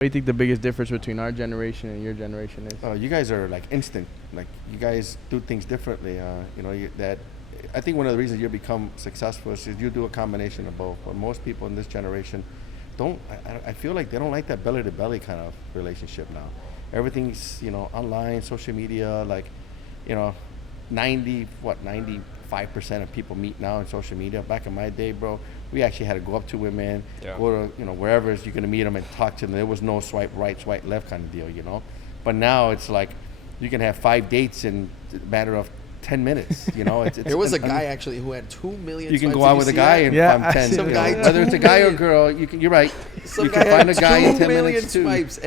What do you think the biggest difference between our generation and your generation is? You guys are like instant. Like you guys do things differently. That I think one of the reasons you become successful is you do a combination of both. But most people in this generation don't. I feel like they don't like that belly to belly kind of relationship now. Everything's online, social media. Like, 95% of people meet now on social media. Back in my day, bro, we actually had to go up to women, go to wherever you're gonna meet them and talk to them. There was no swipe right, swipe left kind of deal, But now it's like you can have 5 dates in a matter of 10 minutes. There was a guy actually who had 2 million. You can go out with a guy in 10. Some guy, whether it's a guy or a girl, you're right. Some you guy can find a guy in 2 10 million minutes too. swipes.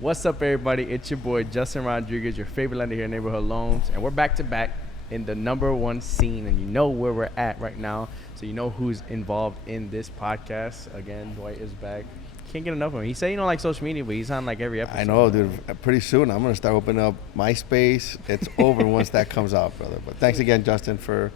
What's up, everybody? It's your boy Justin Rodriguez, your favorite lender here in Neighborhood Loans, and we're back to back in the #1 scene, and you know where we're at right now, so you know who's involved in this podcast. Again, Dwight is back. Can't get enough of him. He said he don't like social media, but he's on like every episode. I know, dude. Pretty soon I'm gonna start opening up MySpace. It's over once that comes out, brother. But thanks again, Justin, for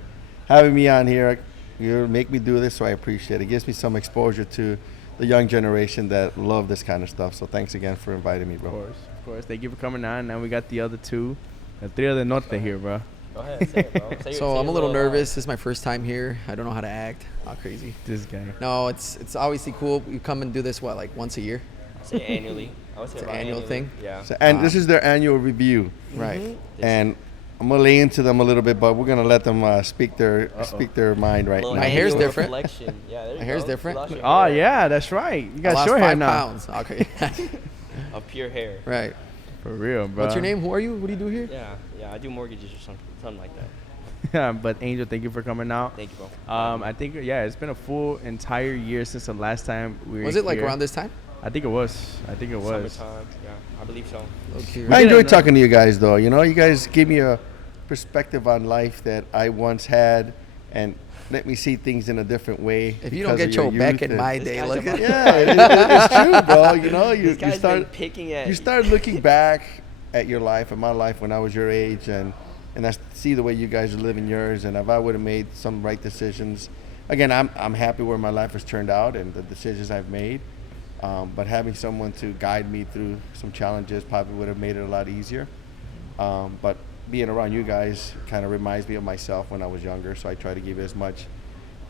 having me on here. You make me do this, so I appreciate it. It gives me some exposure to the young generation that love this kind of stuff. So thanks again for inviting me, bro. Of course. Thank you for coming on. Now we got the other two, the Trio del Norte here, bro. Go ahead, say it, bro. So I'm a little nervous. This is my first time here. I don't know how to act. All crazy. This guy. No, it's obviously cool. We come and do this like once a year. I say annually. I would say It's an about annual annually. thing? Yeah. So, and this is their annual review, Right. and I'm gonna lay into them a little bit, but we're gonna let them speak their mind right Little now. My hair's annual different. reflection. Yeah, there you My hair's go. different. You lost your Oh hair. yeah, that's right. You I got lost short hair 5 now. pounds. Okay. Of pure hair. Right. For real, bro. What's your name? Who are you? What do you do here? Yeah. I do mortgages or something like that. Yeah, but Angel, thank you for coming out. Thank you, bro. I think it's been a full entire year since the last time we were Was it like here. around this time? I think it was. Summertime. Yeah, I believe so. Okay. I did enjoy it, talking to you guys, though. You guys give me a perspective on life that I once had, and let me see things in a different way. If you don't because get of your back youth in and- my This day, guy's look a at Yeah, it's true, bro. You This guy's been start picking at you start looking back at your life and my life when I was your age, and I see the way you guys are living yours, and if I would have made some right decisions, again, I'm happy where my life has turned out and the decisions I've made, but having someone to guide me through some challenges probably would have made it a lot easier, but being around you guys kind of reminds me of myself when I was younger, so I try to give you as much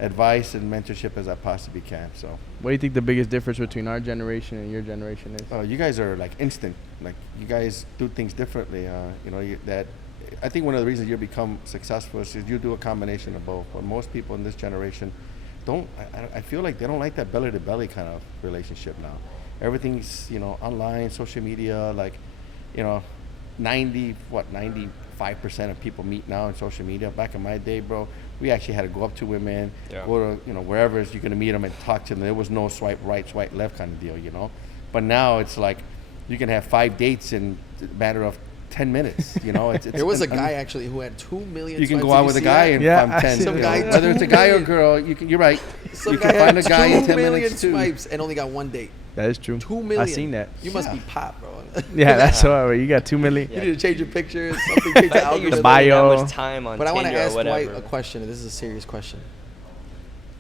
advice and mentorship as I possibly can. So What do you think the biggest difference between our generation and your generation is? you guys are like instant. Like you guys do things differently. That I think one of the reasons you become successful is you do a combination of both. But most people in this generation don't. I feel like they don't like that belly to belly kind of relationship now. Everything's online, social media. Like 95% of people meet now on social media. Back in my day, bro, we actually had to go up to women, go to wherever you're gonna meet them and talk to them. There was no swipe right, swipe left kind of deal, But now it's like you can have 5 dates in a matter of 10 minutes. There was a guy actually who had 2 million. You can swipes. go out Did with you a see guy that? in Yeah, 10. Some guy Whether it's a guy or a 2 girl, you're right. Some you guy can find a had guy in 2 10 million minutes too. swipes and only got 1 date. That is true. 2 million. I seen that. You must be pop, bro. Yeah, that's why you got 2 million. You need to change your pictures. Something change the I think you're algorithm. spending bio. that much time on But I want to Tinder or ask Dwight whatever. a question. And this is a serious question.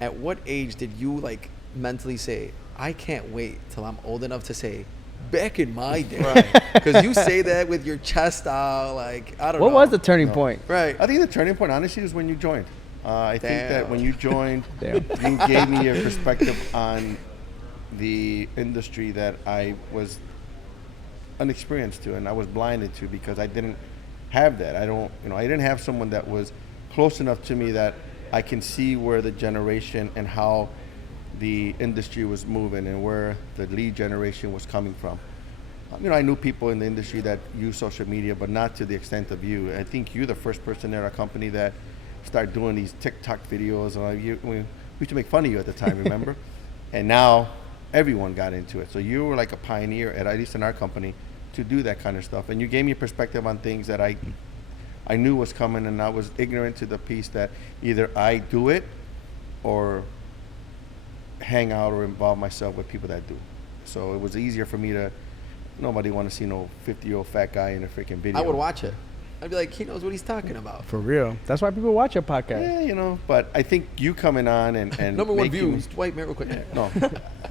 At what age did you mentally say, "I can't wait till I'm old enough to say"? Back in my day, because you say that with your chest out, I don't know. What was the turning point? Right? I think the turning point, honestly, was when you joined. I think that when you joined, Damn. you gave me a perspective on the industry that I was unexperienced to, and I was blinded to because I didn't have that. I didn't have someone that was close enough to me that I can see where the generation and how the industry was moving and where the lead generation was coming from. I knew people in the industry that use social media, but not to the extent of you. I think you're the first person at our company that started doing these TikTok videos. We used to make fun of you at the time, remember? And now everyone got into it. So you were like a pioneer, at least in our company, to do that kind of stuff. And you gave me a perspective on things that I knew was coming, and I was ignorant to the piece that either I do it or hang out or involve myself with people that do. So it was easier for me to Nobody want to see no 50-year-old fat guy in a freaking video. I would watch it. I'd be like, he knows what he's talking about. For real. That's why people watch your podcast. Yeah, you know, but I think you coming on and Number one making- views. Dwight, real quick. No,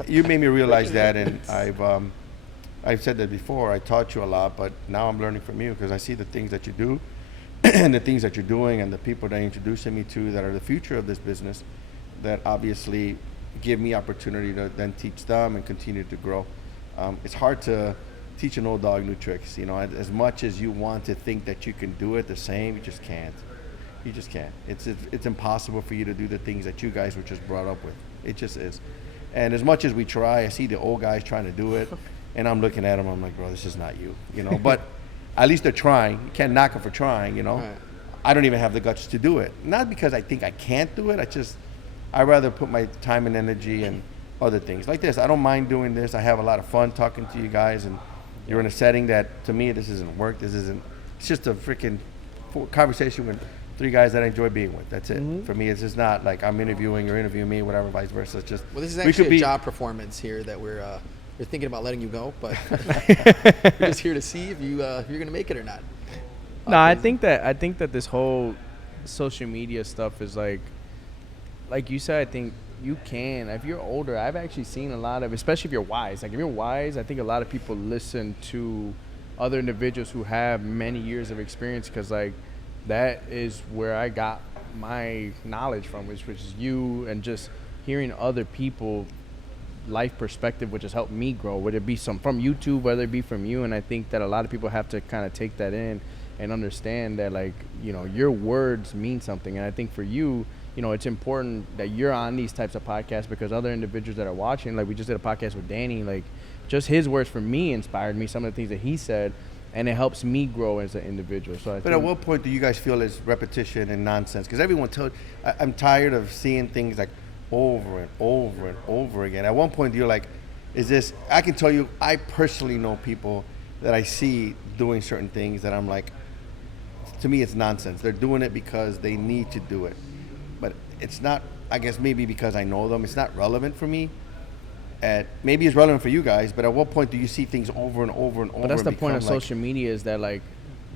you made me realize that, and I've said that before. I taught you a lot, but now I'm learning from you because I see the things that you do, and the things that you're doing, and the people that you're introducing me to that are the future of this business, that obviously give me opportunity to then teach them and continue to grow. It's hard to teach an old dog new tricks. You know, as much as you want to think that you can do it the same, you just can't. You just can't. It's impossible for you to do the things that you guys were just brought up with. It just is. And as much as we try, I see the old guys trying to do it, and I'm looking at them. I'm like, bro, this is not you. You know, but at least they're trying. You can't knock them for trying. You know, Right. I don't even have the guts to do it. Not because I think I can't do it. I rather put my time and energy and other things like this. I don't mind doing this. I have a lot of fun talking to you guys, and you're in a setting that, to me, this isn't work. It's just a freaking conversation with three guys that I enjoy being with. That's it. For me, it's just not like I'm interviewing, you're interviewing me, whatever, vice versa. It's just, Well, this is we could actually be- a job performance here that we're thinking about letting you go, but we're just here to see if you're going to make it or not. No, I think that this whole social media stuff is like you said. I think you can, if you're older. I've actually seen a lot of, especially if you're wise. Like if you're wise, I think a lot of people listen to other individuals who have many years of experience, because like that is where I got my knowledge from, which is you, and just hearing other people life perspective, which has helped me grow, whether it be some from YouTube, whether it be from you. And I think that a lot of people have to kind of take that in and understand that, like, you know, your words mean something. And I think for you, you know, it's important that you're on these types of podcasts, because other individuals that are watching, like we just did a podcast with Danny, like just his words for me inspired me, some of the things that he said, and it helps me grow as an individual. So I But think, at what point do you guys feel is repetition and nonsense? Because everyone I'm tired of seeing things like over and over and over again. At one point, you're like, is this, I can tell you, I personally know people that I see doing certain things that I'm like, to me, it's nonsense. They're doing it because they need to do it. But it's not, I guess maybe because I know them, it's not relevant for me. Maybe it's relevant for you guys, but at what point do you see things over and over and over? but that's the and point of become like- social media, is that like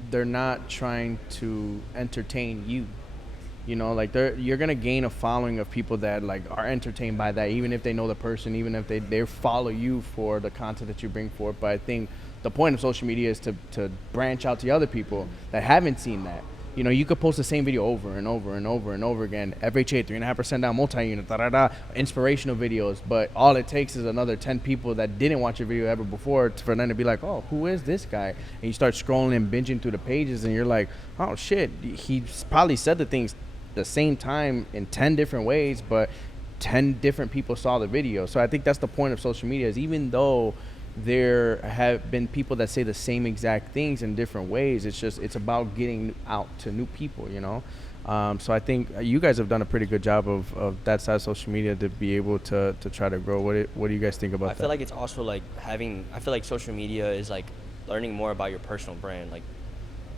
they're not trying to entertain you. You know, like you're gonna gain a following of people that like are entertained by that, even if they know the person, even if they follow you for the content that you bring forth. But I think the point of social media is to branch out to other people that haven't seen that. You know, you could post the same video over and over and over and over again. FHA 3.5% down, multi-unit, inspirational videos. But all it takes is another 10 people that didn't watch your video ever before for them to be like, oh, who is this guy? And you start scrolling and binging through the pages, and you're like, oh shit, he probably said the things the same time in 10 different ways, but 10 different people saw the video. So I think that's the point of social media, is even though there have been people that say the same exact things in different ways, it's about getting out to new people, you know. So I think you guys have done a pretty good job of that side of social media to be able to try to grow. What do you guys think about that? I feel like it's also like I feel like social media is like learning more about your personal brand. Like,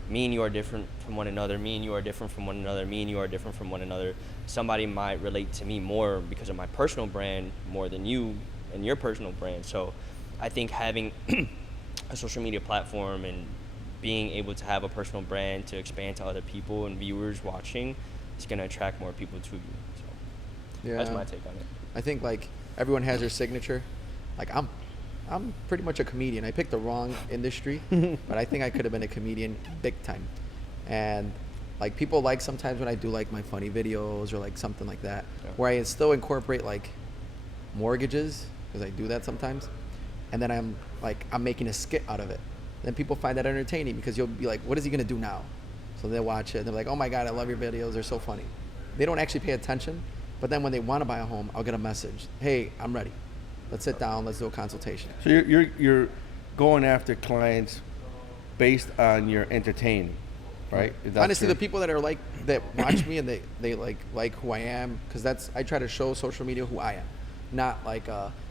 me and you are different from one another. Me and you are different from one another. Me and you are different from one another. Somebody might relate to me more because of my personal brand more than you and your personal brand. So I think having a social media platform and being able to have a personal brand to expand to other people and viewers watching is going to attract more people to you. So that's my take on it. I think like everyone has their signature. Like I'm pretty much a comedian. I picked the wrong industry, but I think I could have been a comedian big time. And like people like sometimes when I do like my funny videos or like something like that, where I still incorporate like mortgages, because I do that sometimes. And then I'm making a skit out of it. Then people find that entertaining, because you'll be like, what is he gonna do now? So they'll watch it and they're like, oh my God, I love your videos, they're so funny. They don't actually pay attention, but then when they wanna buy a home, I'll get a message. Hey, I'm ready. Let's sit down, let's do a consultation. So you're going after clients based on your entertaining, right? Is that Honestly, true? the people that are that watch me and they like who I am, because I try to show social media who I am, not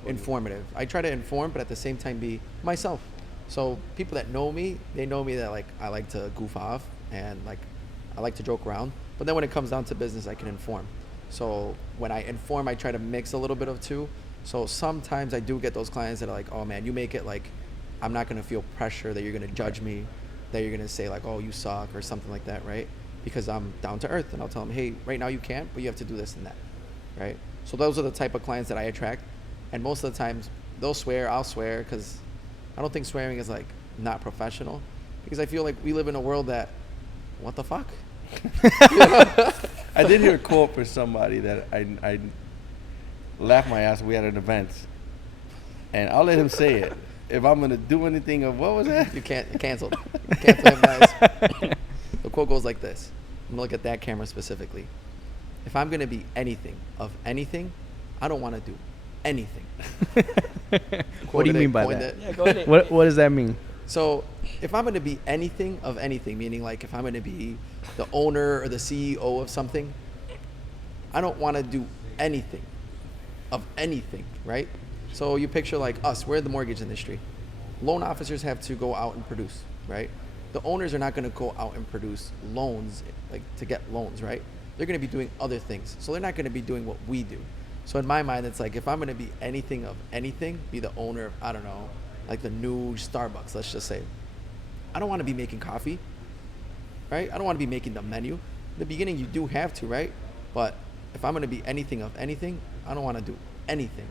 informative. I try to inform, but at the same time be myself. So people that know me, they know me that like I like to goof off and like I like to joke around. But then when it comes down to business, I can inform. So when I inform, I try to mix a little bit of two. So sometimes I do get those clients that are like, oh man, you make it like I'm not going to feel pressure that you're going to judge me, that you're going to say like, oh, you suck or something like that, right? Because I'm down to earth, and I'll tell them, hey, right now you can't, but you have to do this and that, right? So those are the type of clients that I attract. And most of the times they'll swear, I'll swear, because I don't think swearing is like not professional, because I feel like we live in a world that, what the fuck? I did hear a quote for somebody that I laughed my ass. We had an event, and I'll let him say it. If I'm gonna do anything of what was that? You can't, canceled. You cancel him, guys. The quote goes like this. I'm gonna look at that camera specifically. If I'm gonna be anything of anything, I don't want to do anything. What do you mean by that? Yeah, go ahead. What does that mean? So if I'm going to be anything of anything, meaning like if I'm going to be the owner or the CEO of something, I don't want to do anything of anything, right? So you picture like us, we're in the mortgage industry. Loan officers have to go out and produce, right? The owners are not going to go out and produce loans, like to get loans, right? They're going to be doing other things. So they're not going to be doing what we do. So in my mind, it's like if I'm going to be anything of anything, be the owner of, I don't know, like the new Starbucks, let's just say. I don't want to be making coffee, right? I don't want to be making the menu. In the beginning, you do have to, right? But if I'm going to be anything of anything, I don't want to do anything.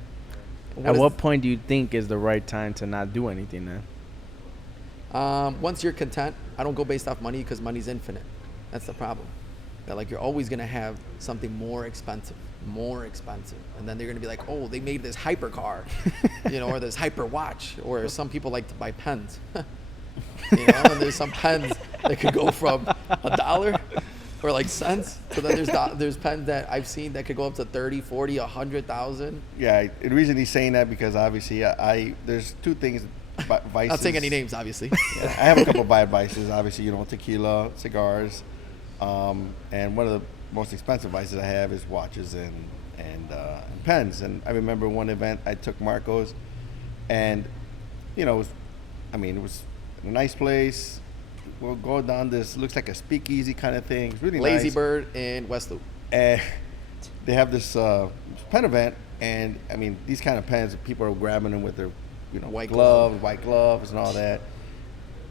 At what point do you think is the right time to not do anything then? Once you're content, I don't go based off money because money's infinite. That's the problem. That like you're always going to have something more expensive. And then they're going to be like, oh, they made this hyper car, or this hyper watch, or some people like to buy pens. And there's some pens that could go from $1 or like cents. So then there's pens that I've seen that could go up to 30, 40, 100,000. Yeah, the reason he's saying that because obviously there's two things, vices. Not saying any names, obviously. Yeah, I have a couple of bad vices. Obviously, tequila, cigars, and one of the most expensive vices I have is watches and pens. And I remember one event I took Marcos, and it was a nice place. We'll go down this, looks like a speakeasy kind of thing. It's really Lazy nice. Bird in West Loop. And they have this pen event, and these kind of pens, people are grabbing them with their white gloves and all that.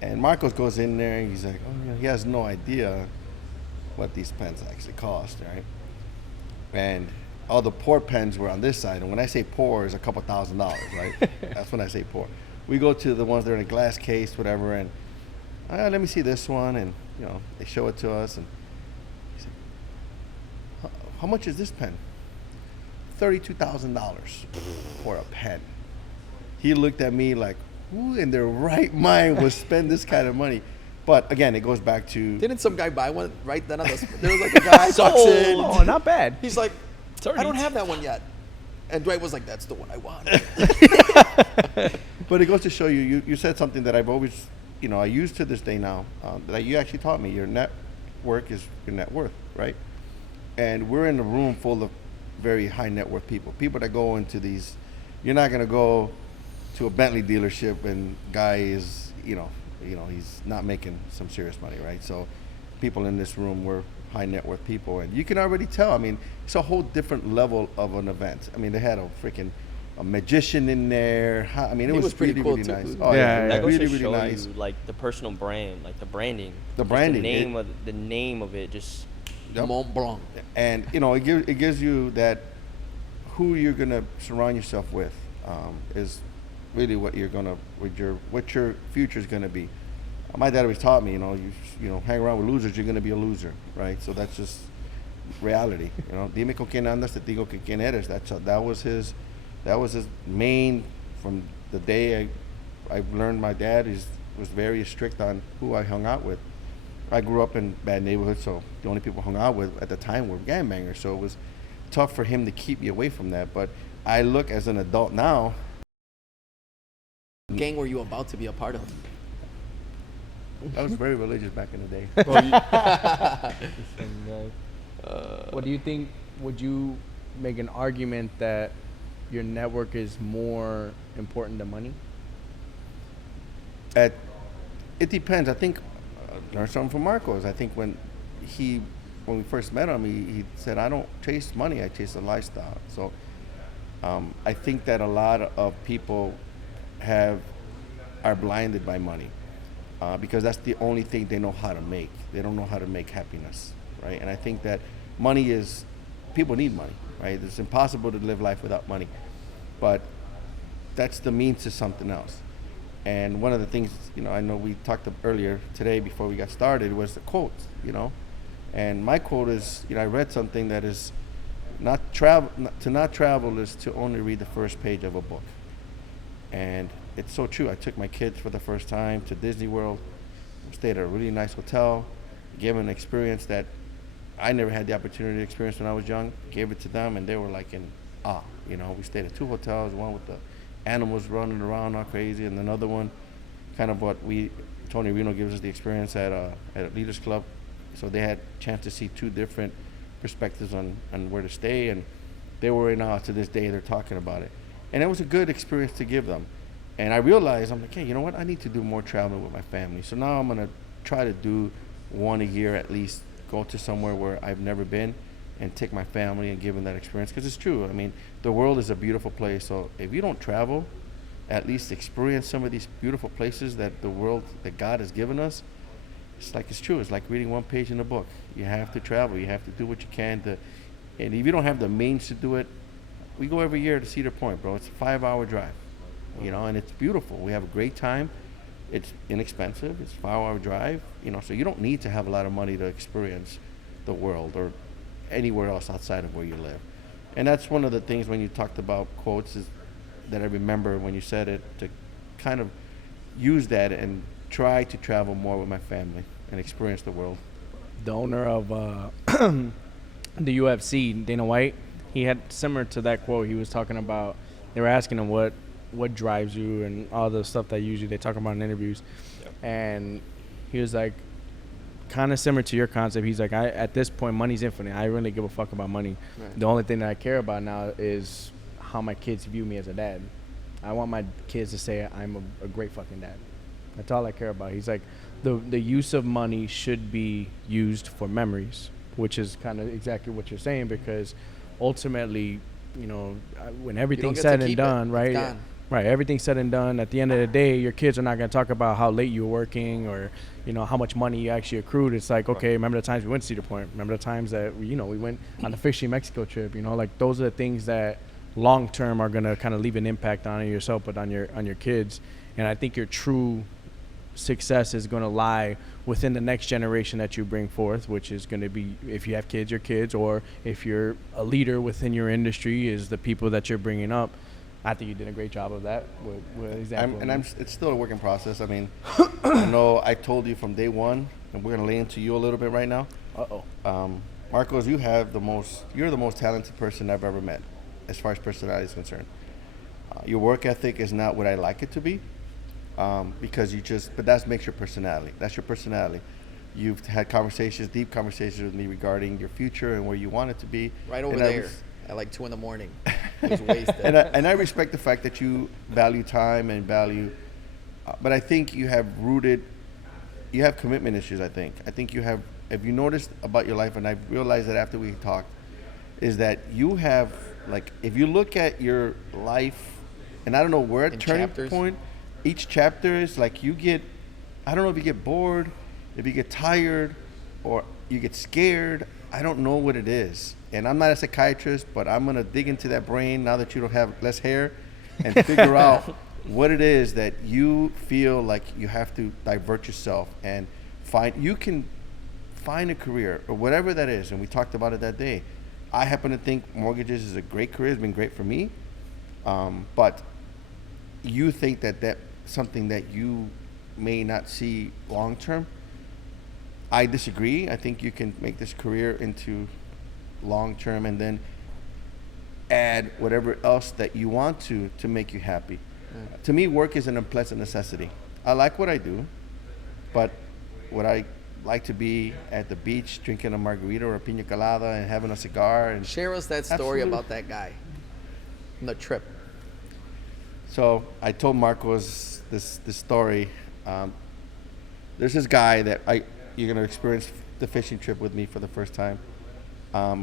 And Marcos goes in there and he's like, he has no idea what these pens actually cost, right? And all the poor pens were on this side, and when I say poor, it's a couple $1,000, right? That's when I say poor. We go to the ones that are in a glass case, whatever, and let me see this one, and they show it to us, and he said, how much is this pen? $32,000 for a pen. He looked at me like, who in their right mind would spend this kind of money? But again, it goes back to... Didn't some guy buy one right then on the... There was like a guy walks in. Oh, not bad. He's like, I don't have that one yet. And Dwight was like, that's the one I want. But it goes to show you said something that I've always, I use to this day now, that you actually taught me. Your network is your net worth, right? And we're in a room full of very high net worth people that go into these... You're not going to go to a Bentley dealership and guy is, he's not making some serious money, right? So people in this room were high net worth people, and you can already tell. It's a whole different level of an event. They had a magician in there. It was pretty really, cool really too. nice. Oh, yeah, That goes really, to really show nice. you like the personal brand, like the branding. The Just branding. the name of it just. Yep. Mont Blanc. And it gives you that who you're gonna surround yourself with is really what you're gonna what your future is gonna be. My dad always taught me, you hang around with losers, you're gonna be a loser, right? So that's just reality. Dime con quién andas, te digo que quién eres. That was his main from the day I learned. My dad was very strict on who I hung out with. I grew up in bad neighborhoods, so the only people I hung out with at the time were gangbangers. So it was tough for him to keep me away from that. But I look as an adult now. Gang were you about to be a part of? I was very religious back in the day. What do you think? Would you make an argument that your network is more important than money? It depends. I think I learned something from Marcos. I think when we first met him, he said, I don't chase money, I chase a lifestyle. So I think that a lot of people have are blinded by money because that's the only thing they know how to make. They don't know how to make happiness, right? And I think that money is, people need money, right? It's impossible to live life without money, but that's the means to something else. And one of the things, I know we talked earlier today before we got started was the quotes, And my quote is, I read something that is to not travel is to only read the first page of a book. And it's so true. I took my kids for the first time to Disney World, stayed at a really nice hotel, gave them an experience that I never had the opportunity to experience when I was young, gave it to them, and they were like in awe. We stayed at 2 hotels, one with the animals running around all crazy, and another one, kind of what Tony Reno gives us the experience at Leaders Club. So they had a chance to see 2 different perspectives on where to stay, and they were in awe to this day. They're talking about it. And it was a good experience to give them. And I realized, I'm like, hey, you know what? I need to do more traveling with my family. So now I'm going to try to do 1 a year at least, go to somewhere where I've never been and take my family and give them that experience. Because it's true. I mean, the world is a beautiful place. So if you don't travel, at least experience some of these beautiful places that the world, that God has given us. It's true. It's like reading 1 page in a book. You have to travel. You have to do what you can to, and if you don't have the means to do it, we go every year to Cedar Point, bro. It's a 5-hour drive, and it's beautiful. We have a great time. It's inexpensive. It's a 5-hour drive, so you don't need to have a lot of money to experience the world or anywhere else outside of where you live. And that's one of the things when you talked about quotes is that I remember when you said it, to kind of use that and try to travel more with my family and experience the world. The owner of the UFC, Dana White, he had similar to that quote. He was talking about, they were asking him what drives you and all the stuff that usually they talk about in interviews. Yep. And he was like, kind of similar to your concept. He's like, at this point, money's infinite. I really give a fuck about money. Right. The only thing that I care about now is how my kids view me as a dad. I want my kids to say I'm a great fucking dad. That's all I care about. He's like, the use of money should be used for memories, which is kind of exactly what you're saying, because ultimately, when everything's said and done, right? Right, everything's said and done, at the end of the day, your kids are not going to talk about how late you were working or, how much money you actually accrued. It's like, okay, remember the times we went to Cedar Point? Remember the times that, we went on the fishing Mexico trip? Like those are the things that long term are going to kind of leave an impact on yourself, but on your kids. And I think your true success is going to lie within the next generation that you bring forth, which is going to be, if you have kids, your kids, or if you're a leader within your industry, is the people that you're bringing up. I think you did a great job of that. It's still a work in process. I mean, I know I told you from day one, and we're going to lay into you a little bit right now. Marcos, you're the most talented person I've ever met as far as personality is concerned. Your work ethic is not what I like it to be. Because but that makes your personality. That's your personality. You've had deep conversations with me regarding your future and where you want it to be. Right over there at like 2 a.m. It was wasted. and I respect the fact that you value time and value, but I think you have commitment issues, I think you have, if you noticed about your life, and I realized that after we talked, is that you have, like, if you look at your life, and I don't know where a turning point, each chapter is like I don't know if you get bored, if you get tired, or you get scared. I don't know what it is. And I'm not a psychiatrist, but I'm going to dig into that brain now that you don't have less hair and figure out what it is that you feel like you have to divert yourself and you can find a career or whatever that is. And we talked about it that day. I happen to think mortgages is a great career. It's been great for me. But you think that something that you may not see long term. I disagree. I think you can make this career into long term and then add whatever else that you want to make you happy. To me, work is an unpleasant necessity. I like what I do, but would I like to be at the beach drinking a margarita or a pina colada and having a cigar? And share us that story about that guy on the trip. So I told Marcos this story. There's this guy that you're going to experience the fishing trip with me for the first time. I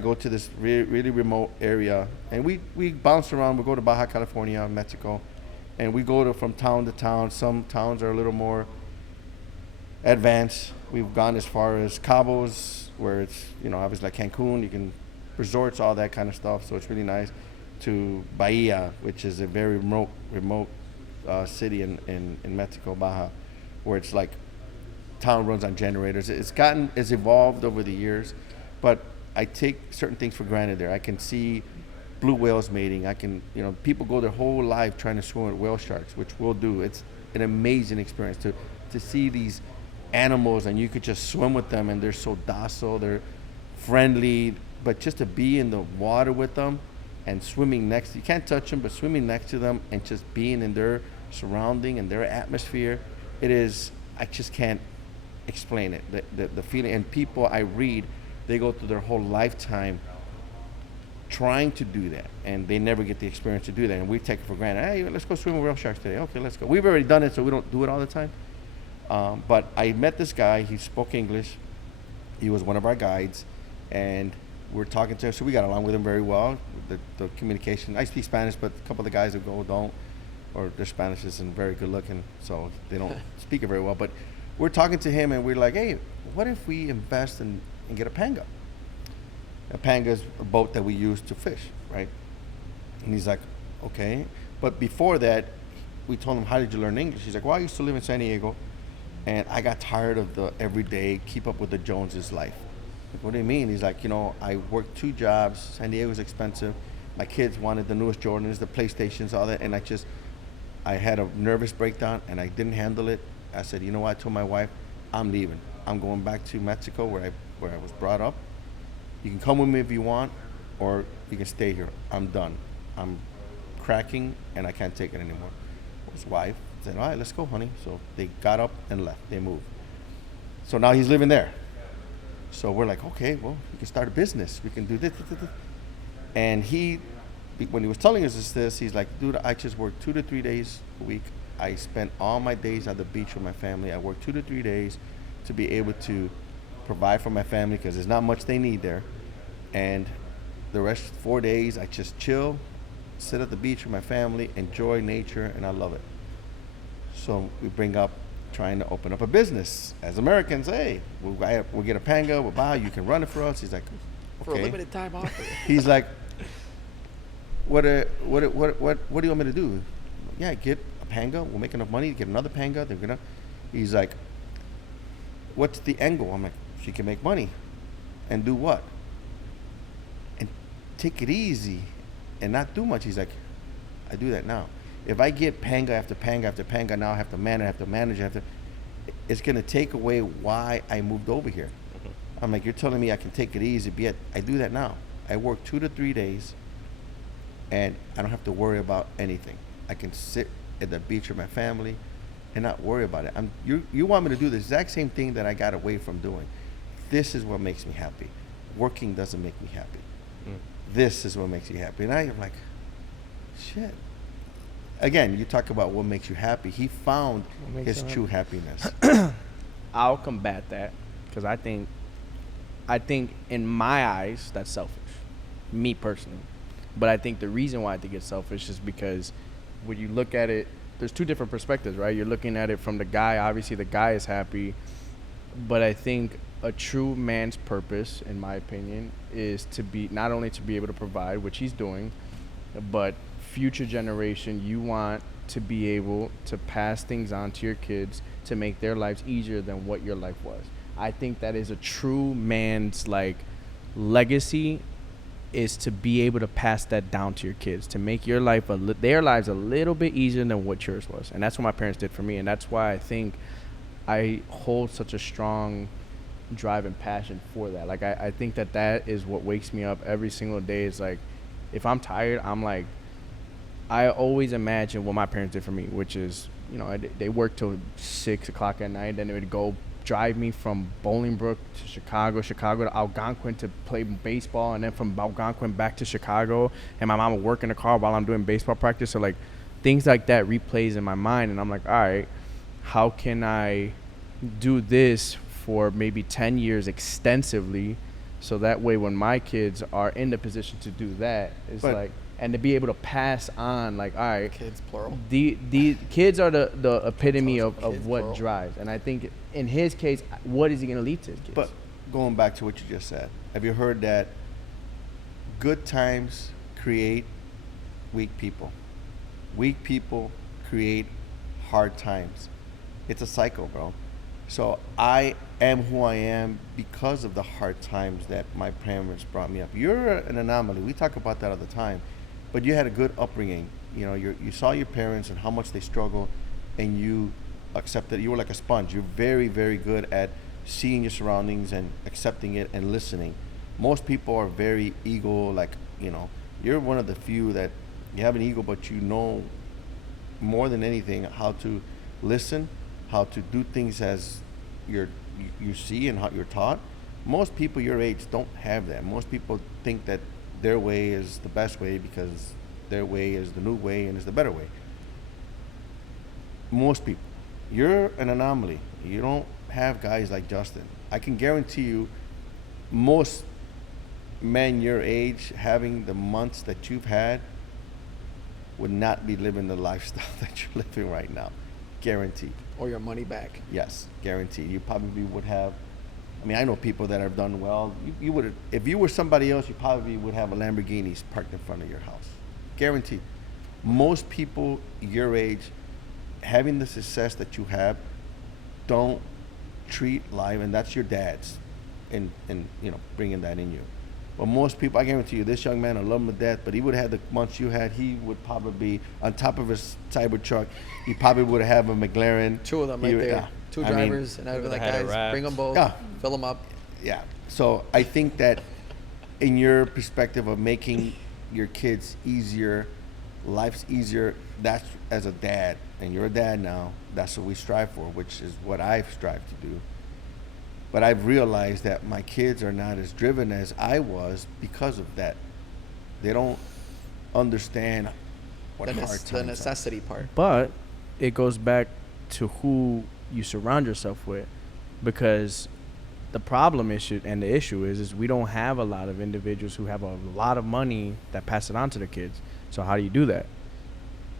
go to this really remote area, and we bounce around. We go to Baja, California, Mexico, and we go from town to town. Some towns are a little more advanced. We've gone as far as Cabos, where it's, obviously like Cancun, you can resorts, all that kind of stuff. So it's really nice. To Bahia, which is a very remote city in Mexico, Baja, where it's like town runs on generators. It's evolved over the years, but I take certain things for granted there. I can see blue whales mating. I can, people go their whole life trying to swim with whale sharks, which we'll do. It's an amazing experience to see these animals, and you could just swim with them, and they're so docile, they're friendly, but just to be in the water with them and swimming you can't touch them, but swimming next to them and just being in their surrounding and their atmosphere, I just can't explain it. The feeling, and people I read, they go through their whole lifetime trying to do that, and they never get the experience to do that, and we take it for granted. Hey, let's go swim with whale sharks today. Okay, let's go. We've already done it, so we don't do it all the time. But I met this guy. He spoke English. He was one of our guides, and we're talking to him, so we got along with him very well. The communication, I speak Spanish, but a couple of the guys that go don't, or their Spanish isn't very good looking, so they don't speak it very well. But we're talking to him, and we're like, hey, what if we invest and get a panga? A panga is a boat that we use to fish, right? And he's like, okay. But before that, we told him, how did you learn English? He's like, well, I used to live in San Diego, and I got tired of the everyday keep up with the Joneses life. Like, what do you mean? He's like, I worked 2 jobs. San Diego's expensive. My kids wanted the newest Jordans, the PlayStations, all that, and I had a nervous breakdown, and I didn't handle it. I said, you know what? I told my wife, I'm leaving. I'm going back to Mexico where I was brought up. You can come with me if you want, or you can stay here. I'm done. I'm cracking, and I can't take it anymore. His wife said, all right, let's go, honey. So they got up and left. They moved. So now he's living there. So we're like, okay, well, we can start a business. We can do this. And when he was telling us this, he's like, dude, I just work 2 to 3 days a week. I spend all my days at the beach with my family. I work 2 to 3 days to be able to provide for my family, because there's not much they need there. And the rest 4 days, I just chill, sit at the beach with my family, enjoy nature, and I love it. So we bring up trying to open up a business. As Americans, hey, we'll get a panga, we'll buy, you can run it for us. He's like, okay. For a limited time offer. He's like, what do you want me to do? Yeah, get a panga, we'll make enough money to get another panga. He's like, what's the angle? I'm like, she can make money. And do what? And take it easy and not do much. He's like, I do that now. If I get panga after panga after panga, now I have to manage, it's going to take away why I moved over here. Mm-hmm. I'm like, you're telling me I can take it easy, but yet I do that now. I work 2 to 3 days, and I don't have to worry about anything. I can sit at the beach with my family and not worry about it. You want me to do the exact same thing that I got away from doing. This is what makes me happy. Working doesn't make me happy. This is what makes you happy. And I'm like, shit. Again, you talk about what makes you happy. He found his true happiness. I'll combat that, because I think in my eyes that's selfish, me personally. But I think the reason why I think it's selfish is because when you look at it, there's 2 different perspectives, right? You're looking at it from the guy. Obviously, the guy is happy, but I think a true man's purpose, in my opinion, is to be not only to be able to provide, which he's doing, but future generation, you want to be able to pass things on to your kids to make their lives easier than what your life was. I think that is a true man's legacy, is to be able to pass that down to your kids, to make your life their lives a little bit easier than what yours was. And that's what my parents did for me, and that's why I think I hold such a strong drive and passion for that. I think that is what wakes me up every single day. Is like, if I'm tired, I'm like, I always imagine what my parents did for me, which is, they worked till 6 o'clock at night, then they would go drive me from Bolingbrook to Chicago to Algonquin to play baseball, and then from Algonquin back to Chicago, and my mom would work in the car while I'm doing baseball practice. So things like that replays in my mind, and I'm like, all right, how can I do this for maybe 10 years extensively, so that way when my kids are in the position to do that, it's and to be able to pass on, like, all right, Kids, plural. the kids are the epitome Kids, of what plural. drives. And I think in his case, what is he going to leave to his kids? But going back to what you just said, have you heard that good times create weak people? Weak people create hard times. It's a cycle, bro. So I am who I am because of the hard times that my parents brought me up. You're an anomaly. We talk about that all the time. But you had a good upbringing. You know, you saw your parents and how much they struggle, and you accepted. You were like a sponge. You're very, very good at seeing your surroundings and accepting it and listening. Most people are very ego, like, you know, you're one of the few that you have an ego, but you know more than anything how to listen, how to do things as you see and how you're taught. Most people your age don't have that. Most people think that their way is the best way because their way is the new way and is the better way. Most people. You're an anomaly. You don't have guys like Justin. I can guarantee you most men your age having the months that you've had would not be living the lifestyle that you're living right now. Guaranteed. Or your money back. Yes, guaranteed. You probably would have. I mean, I know people that have done well. You would, if you were somebody else, you probably would have a Lamborghini parked in front of your house. Guaranteed. Most people your age, having the success that you have, don't treat life, and that's your dad's, and you know, bringing that in you. But most people, I guarantee you, this young man, I love him to death, but he would have the months you had. He would probably be on top of his Cybertruck. He probably would have a McLaren. Two of them right there. Yeah. Two I mean, drivers, and I'd be Would've like, had it guys, wrapped. bring them both, Yeah. fill them up. Yeah. So I think that in your perspective of making your kids easier, life's easier, that's as a dad, and you're a dad now, that's what we strive for, which is what I've strived to do. But I've realized that my kids are not as driven as I was because of that. They don't understand what hard times The are. necessity part. But it goes back to who you surround yourself with, because the problem issue and the issue is we don't have a lot of individuals who have a lot of money that pass it on to their kids. So how do you do that?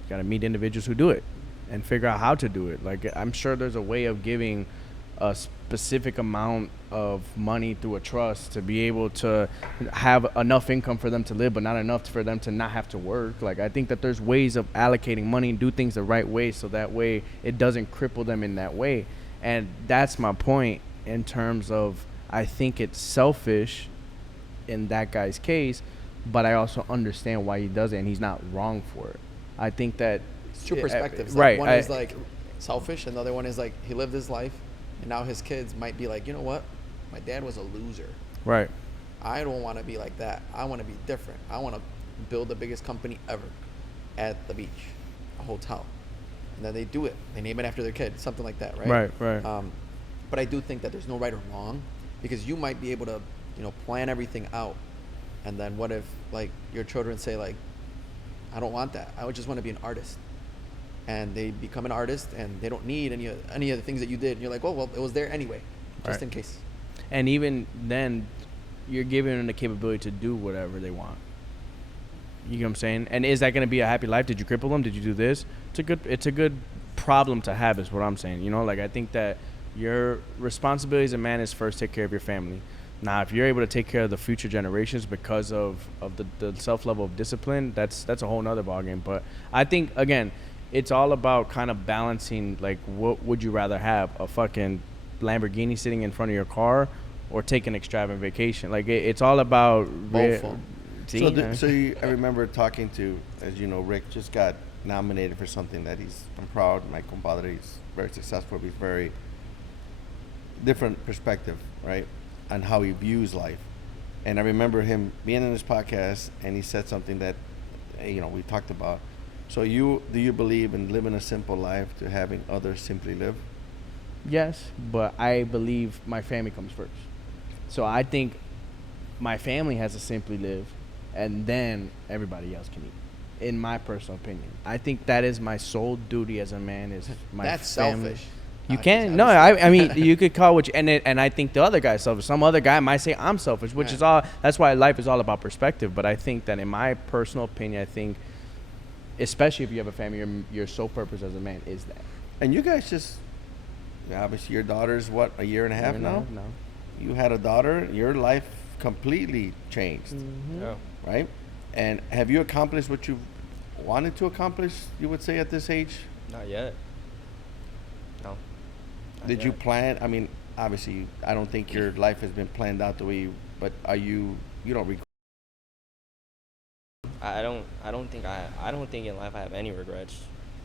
You got to meet individuals who do it and figure out how to do it. Like, I'm sure there's a way of giving a specific amount of money through a trust to be able to have enough income for them to live, but not enough for them to not have to work. Like, I think that there's ways of allocating money and do things the right way, so that way it doesn't cripple them in that way. And that's my point in terms of, I think it's selfish in that guy's case, but I also understand why he does it, and he's not wrong for it. I think that It's two perspectives. right. Like, one is like selfish, and the other one is like he lived his life, and now his kids might be like, you know what? My dad was a loser. right. I don't want to be like that. I want to be different. I want to build the biggest company ever at the beach, a hotel. And then they do it. They name it after their kid, something like that, right? Right. But I do think that there's no right or wrong, because you might be able to, you know, plan everything out. And then what if, like, your children say, like, I don't want that. I would just want to be an artist. And they become an artist, and they don't need any of the things that you did. And you're like, oh, well, it was there anyway, just Right. in case. And even then, you're giving them the capability to do whatever they want. You know what I'm saying? And is that going to be a happy life? Did you cripple them? Did you do this? It's a good problem to have, is what I'm saying. You know, like, I think that your responsibility as a man is first take care of your family. Now, if you're able to take care of the future generations because of the self level of discipline, that's a whole nother ballgame. But I think, again, it's all about kind of balancing, like, what would you rather have? A fucking Lamborghini sitting in front of your car, or take an extravagant vacation? Like, it's all about Both of them. See, I remember talking to, as you know, Rick just got nominated for something that I'm proud. My compadre, he's very successful. He's very different perspective, right, on how he views life. And I remember him being in this podcast, and he said something that, you know, we talked about. So do you believe in living a simple life to having others simply live? yes, but I believe my family comes first. So I think my family has to simply live, and then everybody else can eat. In my personal opinion, I think that is my sole duty as a man. Is my That's family. selfish. You can. No, I mean, you could call what you, and I think the other guy's selfish. Some other guy might say I'm selfish, which is all. That's why life is all about perspective. But I think that in my personal opinion, I think, especially if you have a family, your sole purpose as a man is that. And you guys just, obviously your daughter's what, a year and a half now? No. You had a daughter, your life completely changed, Yeah. right? And have you accomplished what you wanted to accomplish, you would say, at this age? Not yet. No. Not Did you yet. plan? I mean, obviously, I don't think your life has been planned out the way you, but you don't regret? I don't think in life I have any regrets.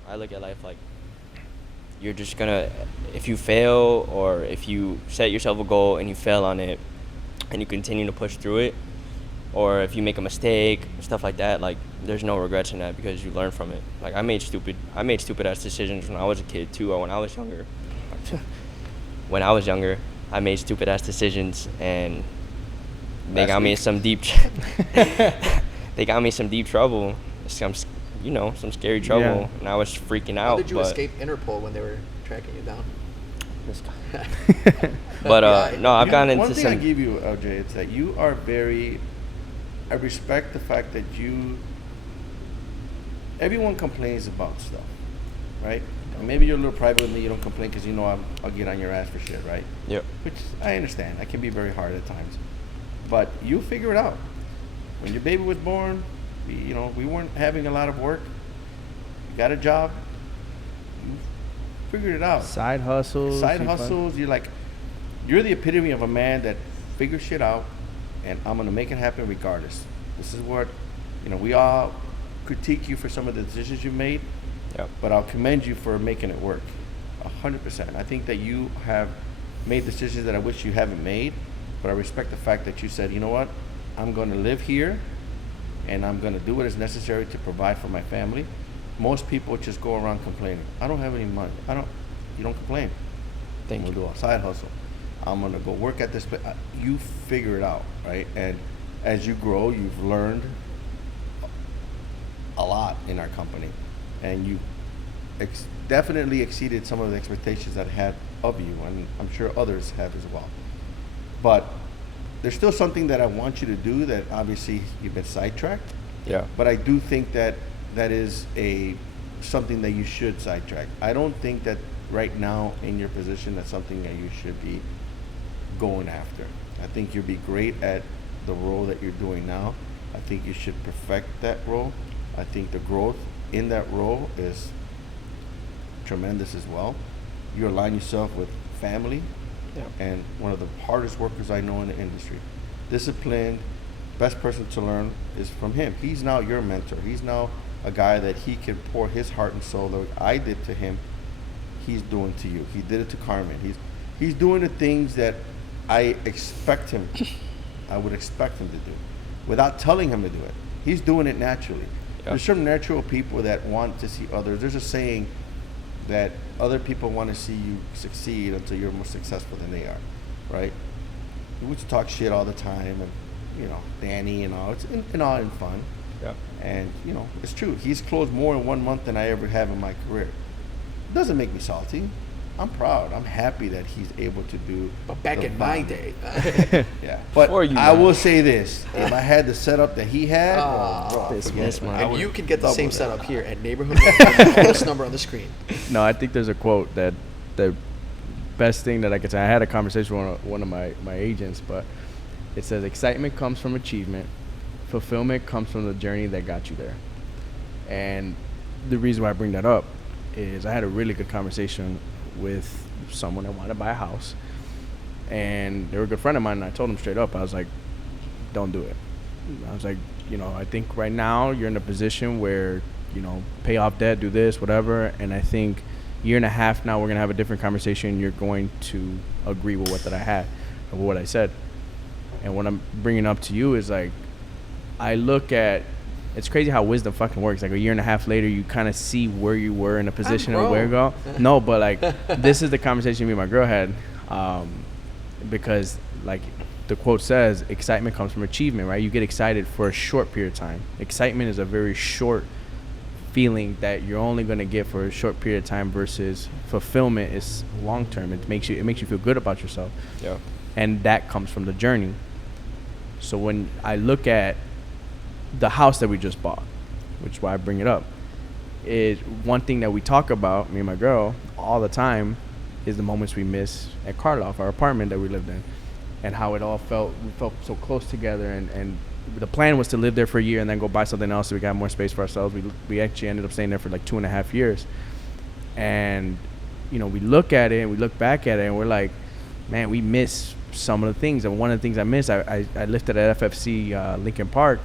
I look at life like you're just gonna, if you fail or if you set yourself a goal and you fail on it and you continue to push through it, or if you make a mistake, stuff like that, like there's no regrets in that because you learn from it. Like I made stupid ass decisions when I was a kid too, or when I was younger. When I was younger, I made stupid ass decisions and they got me in some deep they got me some deep trouble. Some scary trouble, Yeah. and I was freaking How out. did you but escape Interpol when they were tracking you down? But no, I've gotten into one thing I some. give you, LJ, is that you are very. I respect the fact that everyone complains about stuff, right? And maybe you're a little private with me. You don't complain because you know I'll get on your ass for shit, right? Yep. Which I understand. I can be very hard at times, but you figure it out. When your baby was born, we weren't having a lot of work. You got a job. You figured it out. Side hustles. You're the epitome of a man that figures shit out, and I'm gonna make it happen regardless. This is what, we all critique you for some of the decisions you made, Yep. but I'll commend you for making it work. 100%. I think that you have made decisions that I wish you haven't made, but I respect the fact that you said, you know what, I'm gonna live here, and I'm gonna do what is necessary to provide for my family. Most people just go around complaining. I don't have any money. You don't complain. Thank I'm you. gonna do a side hustle. I'm gonna go work at this place. You figure it out, right? And as you grow, you've learned a lot in our company, and you definitely exceeded some of the expectations that I had of you, and I'm sure others have as well. But there's still something that I want you to do that obviously you've been sidetracked. Yeah. But I do think that is something that you should sidetrack. I don't think that right now in your position that's something that you should be going after. I think you'll be great at the role that you're doing now. I think you should perfect that role. I think the growth in that role is tremendous as well. You align yourself with family, and one of the hardest workers I know in the industry. Disciplined, best person to learn is from him. He's now your mentor. He's now a guy that he can pour his heart and soul that I did to him, he's doing to you. He did it to Carmen. He's doing the things that I would expect him to do without telling him to do it. He's doing it naturally. Yeah. There's some natural people that want to see others. There's a saying that other people want to see you succeed until you're more successful than they are, right? We used to talk shit all the time, and Danny and all. It's all in fun. Yeah. And it's true. He's closed more in 1 month than I ever have in my career. It doesn't make me salty. I'm proud. I'm happy that he's able to do. But back in my day, yeah. But Before you, I man. will say this: if I had the setup that he had, bro, This forget it. man. I and would you can get the double same that. setup here at Neighborhood. Call this number on the screen. No, I think there's a quote that the best thing that I could say. I had a conversation with one of my agents, but it says excitement comes from achievement, fulfillment comes from the journey that got you there. And the reason why I bring that up is I had a really good conversation with someone that wanted to buy a house, and they were a good friend of mine, and I told them straight up, I was like, don't do it. I was like, I think right now you're in a position where, pay off debt, do this, whatever, and I think year and a half now we're going to have a different conversation. You're going to agree with what I had or what I said. And what I'm bringing up to you is like, I look at, it's crazy how wisdom fucking works. Like a year and a half later, you kind of see where you were in a position and where to go. No, but like this is the conversation me and my girl had, because like the quote says, excitement comes from achievement, right? You get excited for a short period of time. Excitement is a very short feeling that you're only going to get for a short period of time versus fulfillment is long term. It makes you feel good about yourself. Yeah. And that comes from the journey. So when I look at the house that we just bought, which is why I bring it up, is one thing that we talk about, me and my girl, all the time, is the moments we miss at Karloff, our apartment that we lived in, and how it all felt. We felt so close together, and the plan was to live there for a year and then go buy something else so we got more space for ourselves. We actually ended up staying there for like 2.5 years. And, you know, we look at it and we look back at it and we're like, man, we miss some of the things. And one of the things I missed, I lifted at FFC Lincoln Park,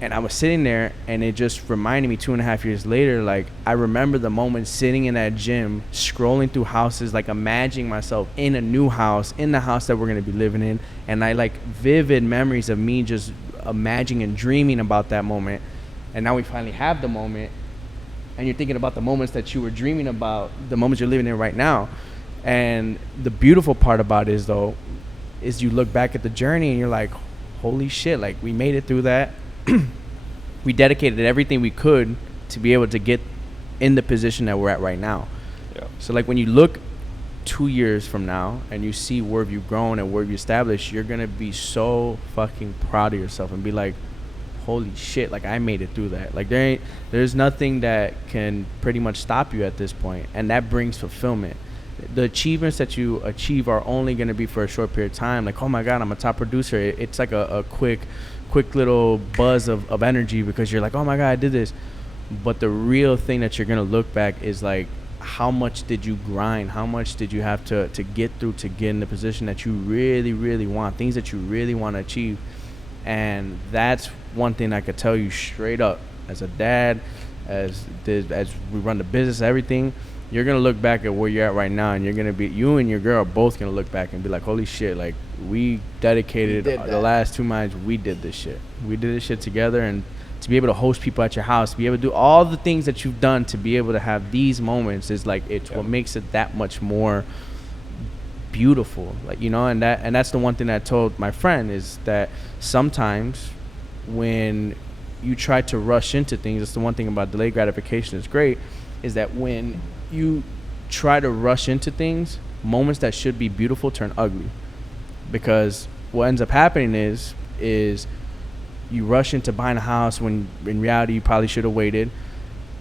and I was sitting there, and it just reminded me 2.5 years later, like, I remember the moment sitting in that gym, scrolling through houses, like imagining myself in a new house, in the house that we're going to be living in. And I like vivid memories of me just imagining and dreaming about that moment. And now we finally have the moment, and you're thinking about the moments that you were dreaming about, the moments you're living in right now. And the beautiful part about it is, though, is you look back at the journey and you're like, holy shit, like, we made it through that. We dedicated everything we could to be able to get in the position that we're at right now. Yeah. So like when you look 2 years from now and you see where you've grown and where you've established, you're gonna be so fucking proud of yourself and be like, holy shit, like I made it through that. Like there's nothing that can pretty much stop you at this point, and that brings fulfillment. The achievements that you achieve are only going to be for a short period of time. Like, oh my God, I'm a top producer. It's like a quick little buzz of energy because you're like, oh my God, I did this. But the real thing that you're going to look back is like, how much did you grind? How much did you have to get through to get in the position that you really, really want, things that you really want to achieve? And that's one thing I could tell you straight up as a dad, as we run the business, everything. You're going to look back at where you're at right now, and you're going to be, you and your girl are both going to look back and be like, holy shit, like we dedicated the last 2 months. We did this shit. We did this shit together. And to be able to host people at your house, to be able to do all the things that you've done to be able to have these moments is like, it's what makes it that much more beautiful. Like, you know, and that's the one thing that I told my friend is that sometimes when you try to rush into things, that's the one thing about delayed gratification is great, is that when you try to rush into things, moments that should be beautiful turn ugly. Because what ends up happening is you rush into buying a house when in reality you probably should have waited.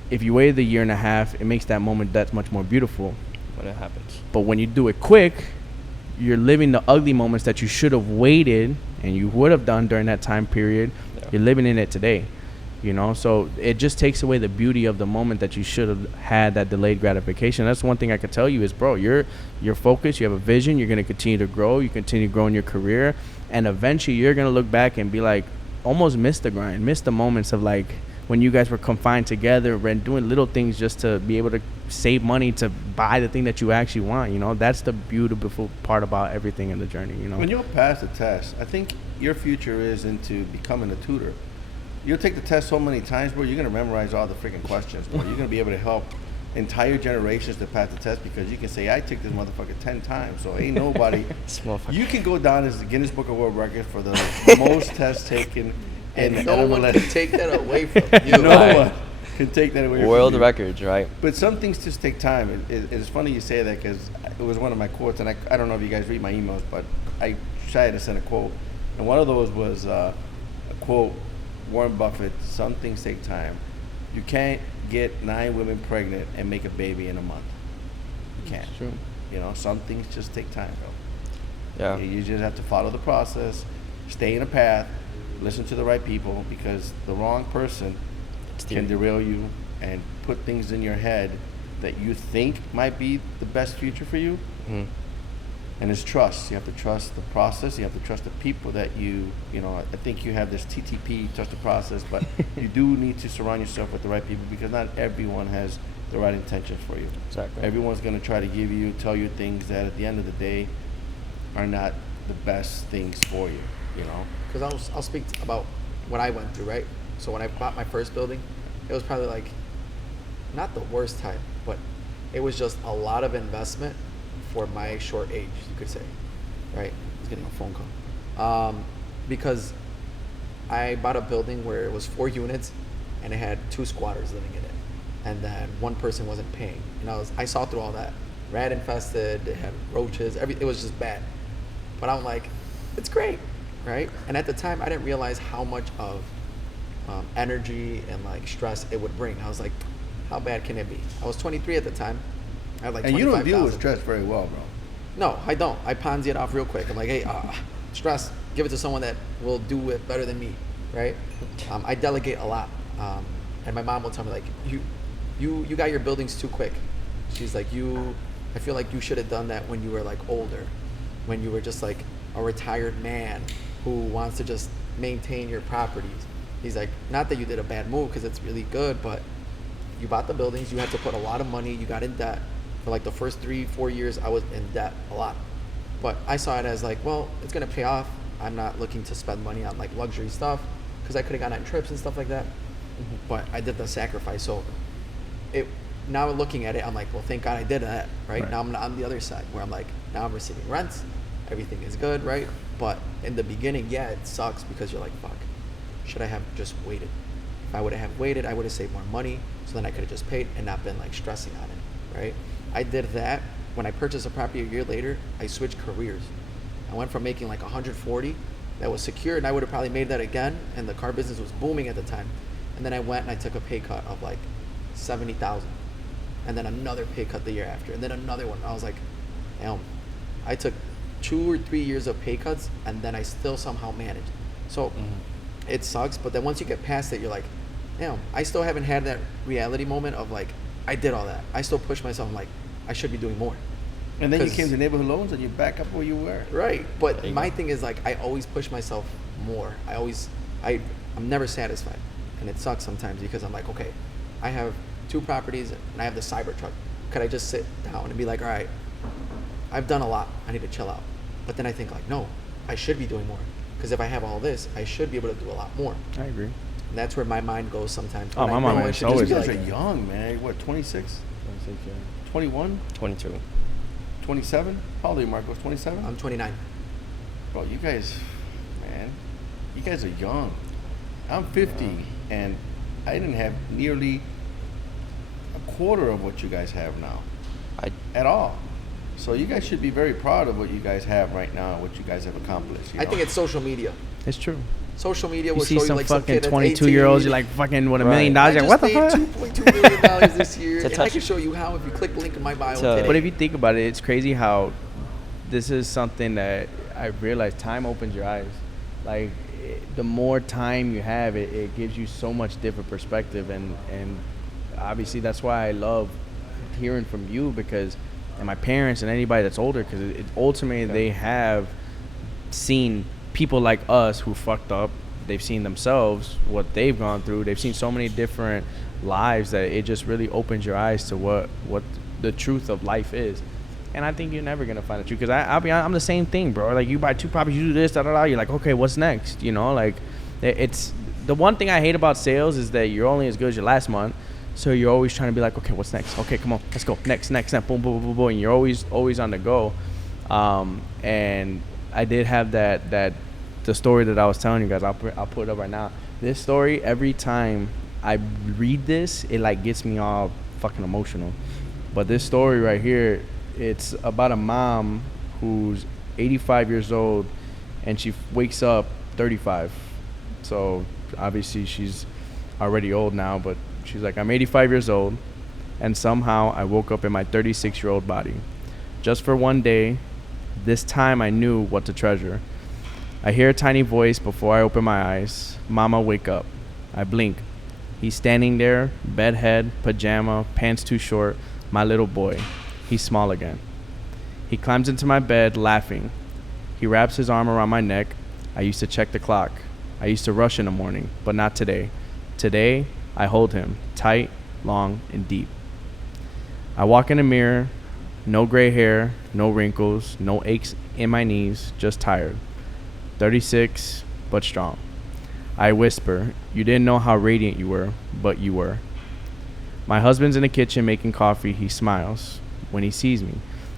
If you waited a year and a half, it makes that moment that much more beautiful when it happens. But when you do it quick, you're living the ugly moments that you should have waited and you would have done during that time period. Yeah. You're living in it today. You know, so it just takes away the beauty of the moment that you should have had, that delayed gratification. That's one thing I could tell you is, bro, you're focused, you have a vision, you're going to continue to grow, you continue growing your career, and eventually you're going to look back and be like, almost miss the grind, miss the moments of like when you guys were confined together and doing little things just to be able to save money to buy the thing that you actually want. You know, that's the beautiful part about everything in the journey, you know. When you'll pass the test, I think your future is into becoming a tutor. You'll take the test so many times, bro, you're going to memorize all the freaking questions, bro. You're going to be able to help entire generations to pass the test because you can say, I took this motherfucker 10 times, so ain't nobody. You can go down as the Guinness Book of World Records for the most tests taken in and no one can take that away from you. No one can take that away from you. World records, right? But some things just take time. It's funny you say that because it was one of my quotes, and I don't know if you guys read my emails, but I tried to send a quote, and one of those was a quote, Warren Buffett, some things take time. You can't get 9 women pregnant and make a baby in a month. You can't. That's true. You know, some things just take time, bro. Yeah. You just have to follow the process, stay in a path, listen to the right people, because the wrong person can derail you and put things in your head that you think might be the best future for you. Mm-hmm. And it's trust. You have to trust the process. You have to trust the people that you know, I think you have this TTP, trust the process, but you do need to surround yourself with the right people because not everyone has the right intentions for you. Exactly. Everyone's going to try to tell you things that at the end of the day are not the best things for you, you know? Because I'll speak about what I went through, right? So when I bought my first building, it was probably like, not the worst time, but it was just a lot of investment for my short age, you could say, right? I was getting a phone call. Because I bought a building where it was 4 units, and it had 2 squatters living in it, and then one person wasn't paying. And I saw through all that, rat infested, it had roaches, it was just bad. But I'm like, it's great, right? And at the time, I didn't realize how much of energy and like stress it would bring. I was like, how bad can it be? I was 23 at the time. I had like And you don't deal with 25,000. stress very well, bro. No, I don't. I Ponzi it off real quick. I'm like, hey, stress, give it to someone that will do it better than me, right? I delegate a lot. And my mom will tell me, like, you got your buildings too quick. She's like, I feel like you should have done that when you were like older, when you were just like a retired man who wants to just maintain your properties. He's like, not that you did a bad move because it's really good, but you bought the buildings, you had to put a lot of money, you got in debt. For like the first 3-4 years, I was in debt a lot. But I saw it as like, well, it's gonna pay off. I'm not looking to spend money on like luxury stuff because I could have gone on trips and stuff like that. But I did the sacrifice. So now looking at it, I'm like, well, thank God I did that, right? Now I'm on the other side where I'm like, now I'm receiving rents, everything is good, right? But in the beginning, yeah, it sucks because you're like, fuck, should I have just waited? If I would have waited, I would have saved more money, so then I could have just paid and not been like stressing on it, right? I did that. When I purchased a property a year later, I switched careers. I went from making like 140 that was secure, and I would have probably made that again, and the car business was booming at the time. And then I went and I took a pay cut of like 70,000, and then another pay cut the year after, and then another one. I was like, damn, I took 2 or 3 years of pay cuts, and then I still somehow managed. So it sucks, but then once you get past it, you're like, damn, I still haven't had that reality moment of like, I did all that. I still push myself. I'm like, I should be doing more. And then you came to neighborhood loans and you're back up where you were. Right. But my thing is like, I always push myself more. I'm never satisfied. And it sucks sometimes because I'm like, okay, I have 2 properties and I have the Cybertruck. Could I just sit down and be like, all right, I've done a lot. I need to chill out. But then I think like, no, I should be doing more. Because if I have all this, I should be able to do a lot more. I agree. And that's where my mind goes sometimes. Oh, my mind is always You guys are young, man. What, 26? 21? 22. 27? How old are you, Marcos? 27? I'm 29. Bro, you guys are young. I'm 50, and I didn't have nearly a quarter of what you guys have now. At all. So you guys should be very proud of what you guys have right now, what you guys have accomplished. I think it's social media. It's true. Social media You will see show you some like some fucking kid 22-year-olds, you're like fucking with $1 million. I Like, just what the made fuck? $2.2 million this year, and I touch- can show you how if you click the link in my bio To- today. But if you think about it, it's crazy how this is something that I realized time opens your eyes. Like, the more time you have, it gives you so much different perspective. And obviously, that's why I love hearing from you and my parents and anybody that's older, because ultimately they have seen people like us who fucked up. They've seen themselves, what they've gone through. They've seen so many different lives that it just really opens your eyes to what the truth of life is. And I think you're never gonna find the truth, because I'll be honest, I'm the same thing, bro. Like, you buy 2 properties, you do this, da da da. You're like, okay, what's next? You know, like, it's the one thing I hate about sales is that you're only as good as your last month. So you're always trying to be like, okay, what's next? Okay, come on, let's go. Next, boom, boom, boom, boom, boom. And you're always on the go. And I did have the story that I was telling you guys. I'll put it up right now. This story, every time I read this, it like gets me all fucking emotional. But this story right here, it's about a mom who's 85 years old, and she wakes up 35. So obviously she's already old now, but she's like, I'm 85 years old, and somehow I woke up in my 36-year-old body. Just for one day, this time I knew what to treasure. I hear a tiny voice before I open my eyes. Mama, wake up. I blink. He's standing there, bedhead, pajama, pants too short, my little boy. He's small again. He climbs into my bed, laughing. He wraps his arm around my neck. I used to check the clock. I used to rush in the morning, but not today. Today, I hold him, tight, long, and deep. I walk in the mirror, no gray hair, no wrinkles, no aches in my knees, just tired. 36, but strong. I whisper, you didn't know how radiant you were, but you were. My husband's in the kitchen making coffee. He smiles when he sees me.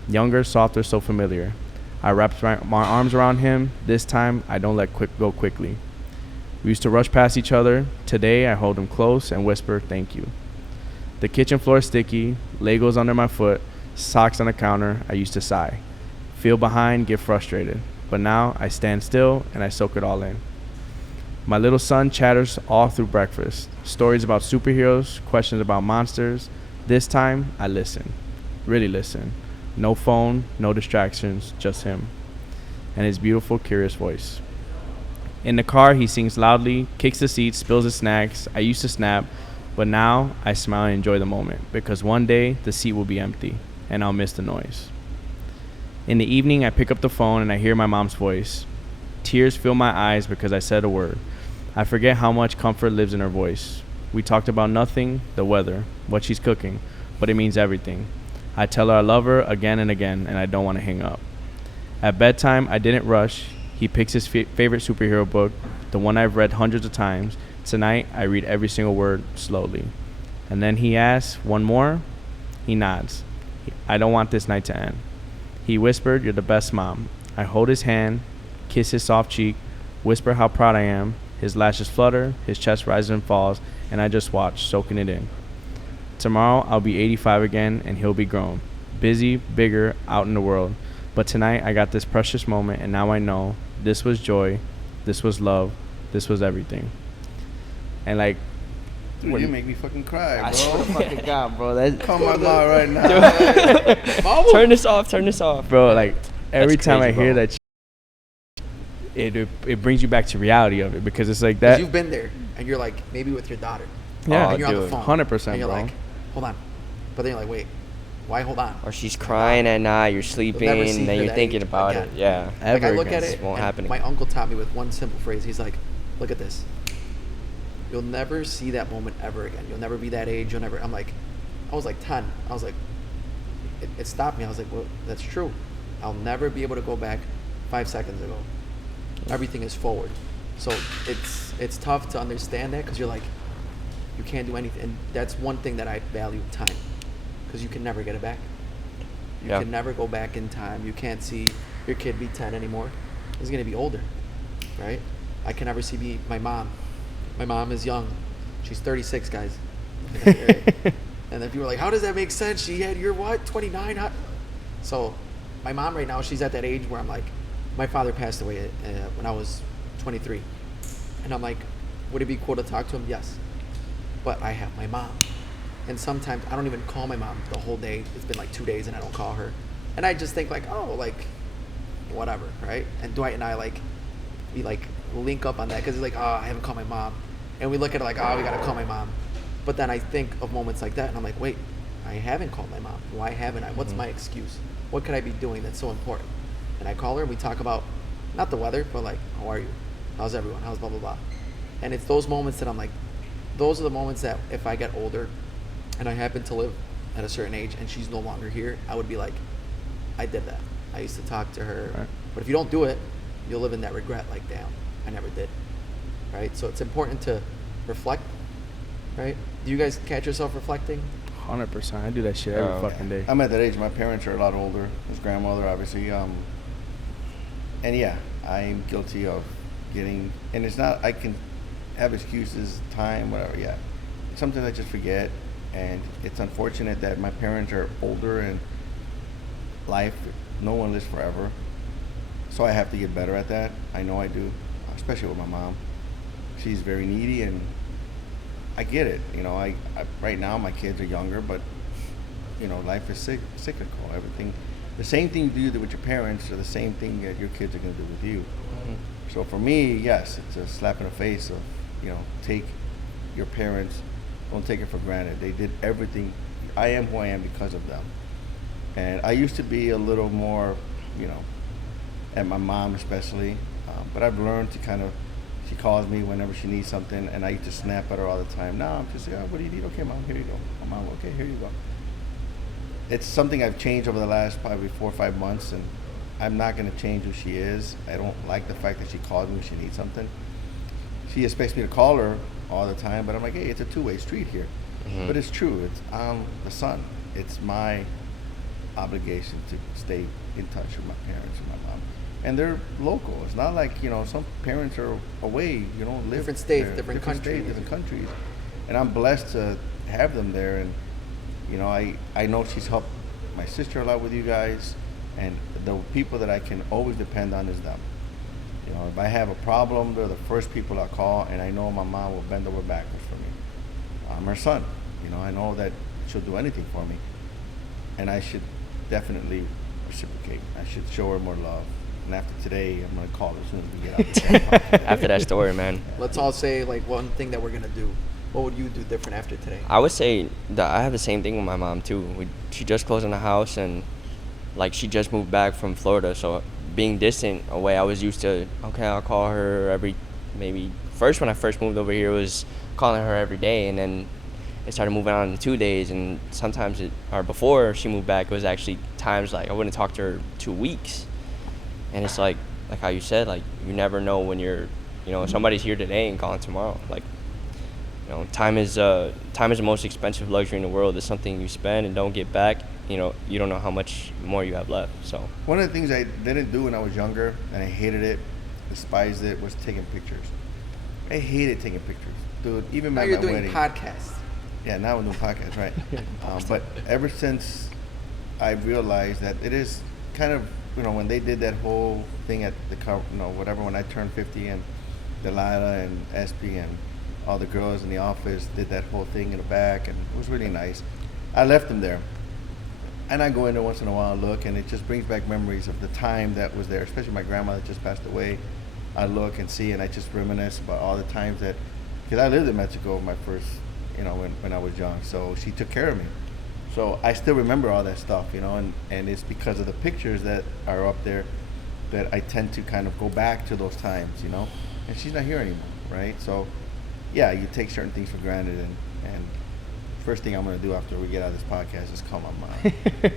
Younger, softer, so familiar. I wrap my arms around him. This time, I don't let go quickly. We used to rush past each other. Today, I hold him close and whisper, thank you. The kitchen floor is sticky, Legos under my foot, socks on the counter. I used to sigh. Feel behind, get frustrated. But now, I stand still and I soak it all in. My little son chatters all through breakfast. Stories about superheroes, questions about monsters. This time, I listen. Really listen. No phone, no distractions, just him. And his beautiful, curious voice. In the car, he sings loudly, kicks the seat, spills his snacks. I used to snap, but now I smile and enjoy the moment because one day the seat will be empty and I'll miss the noise. In the evening, I pick up the phone and I hear my mom's voice. Tears fill my eyes because I said a word. I forget how much comfort lives in her voice. We talked about nothing, the weather, what she's cooking, but it means everything. I tell her I love her again and again and I don't want to hang up. At bedtime, I didn't rush. He picks his favorite superhero book, the one I've read hundreds of times. Tonight, I read every single word slowly. And then he asks, one more? He nods. I don't want this night to end. He whispered, you're the best mom. I hold his hand, kiss his soft cheek, whisper how proud I am. His lashes flutter, his chest rises and falls, and I just watch, soaking it in. Tomorrow, I'll be 85 again, and he'll be grown. Busy, bigger, out in the world. But tonight, I got this precious moment, and now I know this was joy, this was love, this was everything. And like, Dude, you make me fucking cry, bro. I swear to fucking God, bro. That's Call my mom right now. Turn this off. bro. Like every That's time crazy, I hear bro. that, it brings you back to reality of it because it's like 'Cause that. you've been there, and you're like, maybe with your daughter. Yeah, and you're on the dude, phone. 100%, And you're bro. like, hold on. But then you're like, wait, why hold on? Or she's crying at night, you're sleeping, never see and then her you're that thinking age about again. it. Yeah. Like I Ever look again. at This it, won't and happen my again. uncle taught me with one simple phrase. He's like, look at this. You'll never see that moment ever again. You'll never be that age. You'll never. I'm like, I was like 10. I was like, it stopped me. I was like, well, that's true. I'll never be able to go back 5 seconds ago. Everything is forward. So it's tough to understand that because you're like, you can't do anything. And that's one thing that I value, time, because you can never get it back. You Yeah. can never go back in time. You can't see your kid be 10 anymore. He's gonna be older, right? I can never see my mom. My mom is young. She's 36, guys. And then people are like, how does that make sense? You're what, 29? So my mom right now, she's at that age where I'm like, my father passed away when I was 23. And I'm like, would it be cool to talk to him? Yes. But I have my mom. And sometimes I don't even call my mom the whole day. It's been like 2 days and I don't call her. And I just think like, oh, like, whatever, right? And Dwight and I, like, we like link up on that because it's like, oh, I haven't called my mom. And we look at it like, oh, we got to call my mom. But then I think of moments like that and I'm like, wait, I haven't called my mom. Why haven't I? What's my excuse? What could I be doing that's so important? And I call her and we talk about, not the weather, but like, how are you? How's everyone? How's blah, blah, blah. And it's those moments that I'm like, those are the moments that if I get older and I happen to live at a certain age and she's no longer here, I would be like, I did that. I used to talk to her. Right. But if you don't do it, you'll live in that regret like, damn, I never did. Right? So it's important to reflect, right? Do you guys catch yourself reflecting? 100%. I do that shit every Oh, fucking day. I'm at that age. My parents are a lot older. His grandmother, obviously. And yeah, I'm guilty of getting. And it's not. I can have excuses, time, whatever. Yeah, sometimes I just forget, and it's unfortunate that my parents are older and life. No one lives forever, so I have to get better at that. I know I do, especially with my mom. She's very needy, and I get it. You know, I right now my kids are younger, but you know, life is cyclical. Everything, the same thing you do with your parents, are the same thing that your kids are going to do with you. Mm-hmm. So for me, yes, it's a slap in the face of, you know, take your parents, don't take it for granted. They did everything. I am who I am because of them. And I used to be a little more, you know, and my mom especially, but I've learned to kind of, she calls me whenever she needs something, and I used to snap at her all the time. No, I'm just like, oh, what do you need? Okay, mom, here you go. Oh, mom, okay, here you go. It's something I've changed over the last probably 4 or 5 months, and I'm not going to change who she is. I don't like the fact that she calls me when she needs something. She expects me to call her all the time, but I'm like, hey, it's a two-way street here. Mm-hmm. But it's true. I'm the son. It's my obligation to stay in touch with my parents and my mom. and they're local. It's not like, some parents are away, live Different states, there, different countries. different countries. And I'm blessed to have them there. And, I know she's helped my sister a lot with you guys. And the people that I can always depend on is them. If I have a problem, they're the first people I call, and I know my mom will bend over backwards for me. I'm her son. I know that she'll do anything for me. And I should definitely reciprocate. I should show her more love. And after today, I'm going to call her as soon as we get out. After that story, man. Let's all say like one thing that we're gonna do. What would you do different after today? I would say that I have the same thing with my mom too. She just closed on the house, and like she just moved back from Florida, so being distant away, I was used to, okay, I'll call her when I first moved over here, it was calling her every day, and then it started moving on to 2 days, and sometimes before she moved back, it was actually times like I wouldn't talk to her 2 weeks. And it's like how you said, like you never know when you're, somebody's here today and gone tomorrow. Like, time is the most expensive luxury in the world. It's something you spend and don't get back. You don't know how much more you have left. So one of the things I didn't do when I was younger, and I hated it, despised it, was taking pictures. I hated taking pictures, dude. Even Now at you're my doing wedding. podcasts. Yeah, now we're doing podcasts, right? But ever since I realized that it is kind of, when they did that whole thing at the whatever, when I turned 50, and Delilah and Espy and all the girls in the office did that whole thing in the back, and it was really nice. I left them there. And I go in there once in a while and look, and it just brings back memories of the time that was there, especially my grandmother just passed away. I look and see, and I just reminisce about all the times because I lived in Mexico my first, when I was young. So she took care of me. So I still remember all that stuff, and it's because of the pictures that are up there that I tend to kind of go back to those times, and she's not here anymore, right? So yeah, you take certain things for granted, and first thing I'm going to do after we get out of this podcast is call my mom.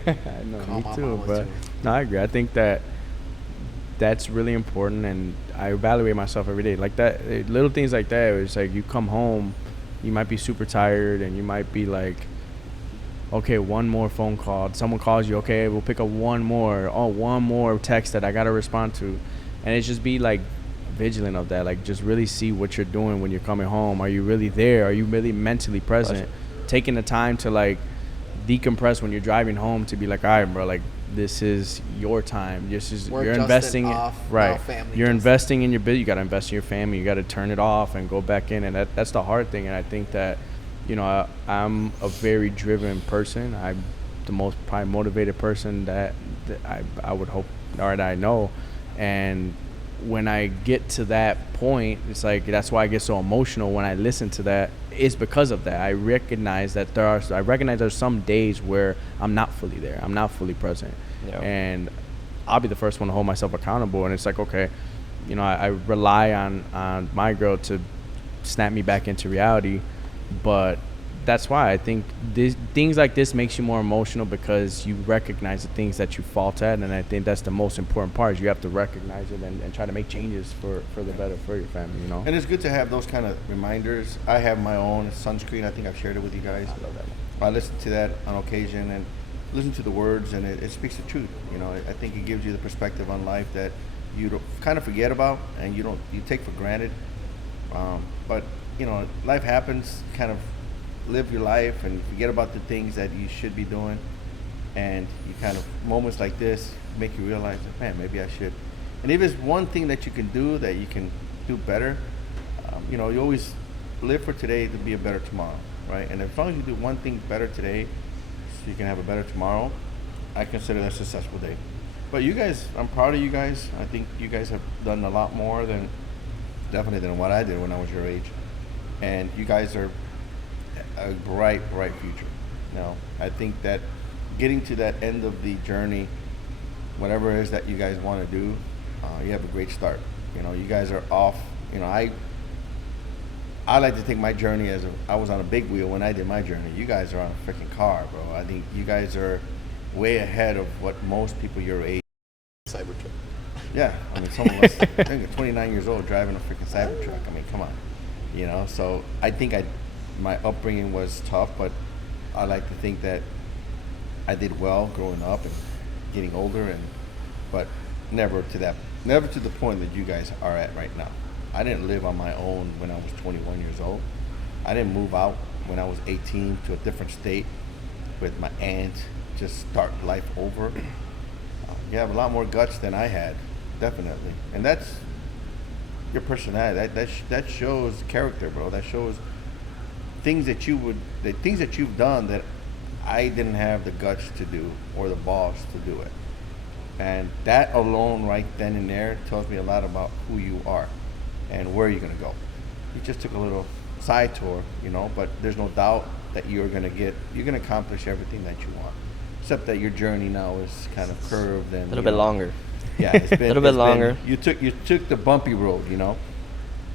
I know, Call me my too, mama but too. no, I agree. I think that's really important, and I evaluate myself every day. Like that, little things like that. It's like you come home, you might be super tired, and you might be like, okay, one more phone call. Someone calls you, okay, we'll pick up one more text that I got to respond to. And it's just be like vigilant of that. Like just really see what you're doing when you're coming home. Are you really there? Are you really mentally present? Taking the time to like decompress when you're driving home, to be like, all right, bro, like this is your time. You're investing off, right. Family You're investing in your business. You got to invest in your family. You got to turn it off and go back in. And that's the hard thing. And I think that, I'm a very driven person. I'm the most probably motivated person that I would hope, or that I know. And when I get to that point, it's like that's why I get so emotional when I listen to that. It's because of that. I recognize that there's some days where I'm not fully there. I'm not fully present. Yeah. And I'll be the first one to hold myself accountable. And it's like, okay, I rely on my girl to snap me back into reality. But that's why I think things like this makes you more emotional, because you recognize the things that you fault at. And I think that's the most important part, is you have to recognize it and try to make changes for the better for your family, And it's good to have those kind of reminders. I have my own sunscreen. I think I've shared it with you guys. I love that. I listen to that on occasion and listen to the words, and it speaks the truth. I think it gives you the perspective on life that you don't kind of forget about, and you take for granted. But life happens. Kind of live your life and forget about the things that you should be doing, and you kind of, moments like this make you realize that, man, maybe I should. And if it's one thing that you can do that you can do better, you always live for today to be a better tomorrow, right? And as long as you do one thing better today so you can have a better tomorrow, I consider that a successful day. But you guys, I'm proud of you guys. I think you guys have done a lot more than what I did when I was your age. And you guys are a bright future. I think that getting to that end of the journey, whatever it is that you guys want to do, you have a great start. You guys are off. I like to think my journey as I was on a big wheel when I did my journey. You guys are on a freaking car, bro. I think you guys are way ahead of what most people your age. Cybertruck. Yeah, I mean, some of us, I think you're 29 years old driving a freaking Cybertruck. I mean, come on. So I think my upbringing was tough, but I like to think that I did well growing up and getting older, but never to the point that you guys are at right now. I didn't live on my own when I was 21 years old. I didn't move out when I was 18 to a different state with my aunt, just start life over. You have a lot more guts than I had, definitely, and that's your personality. That shows character, bro. That shows things that you've done that I didn't have the guts to do or the balls to do it. And that alone, right then and there, tells me a lot about who you are and where you're gonna go. You just took a little side tour, but there's no doubt that you're gonna accomplish everything that you want. Except that your journey now is kind of curved and a little bit longer. Yeah, it's been a little bit longer. You took the bumpy road,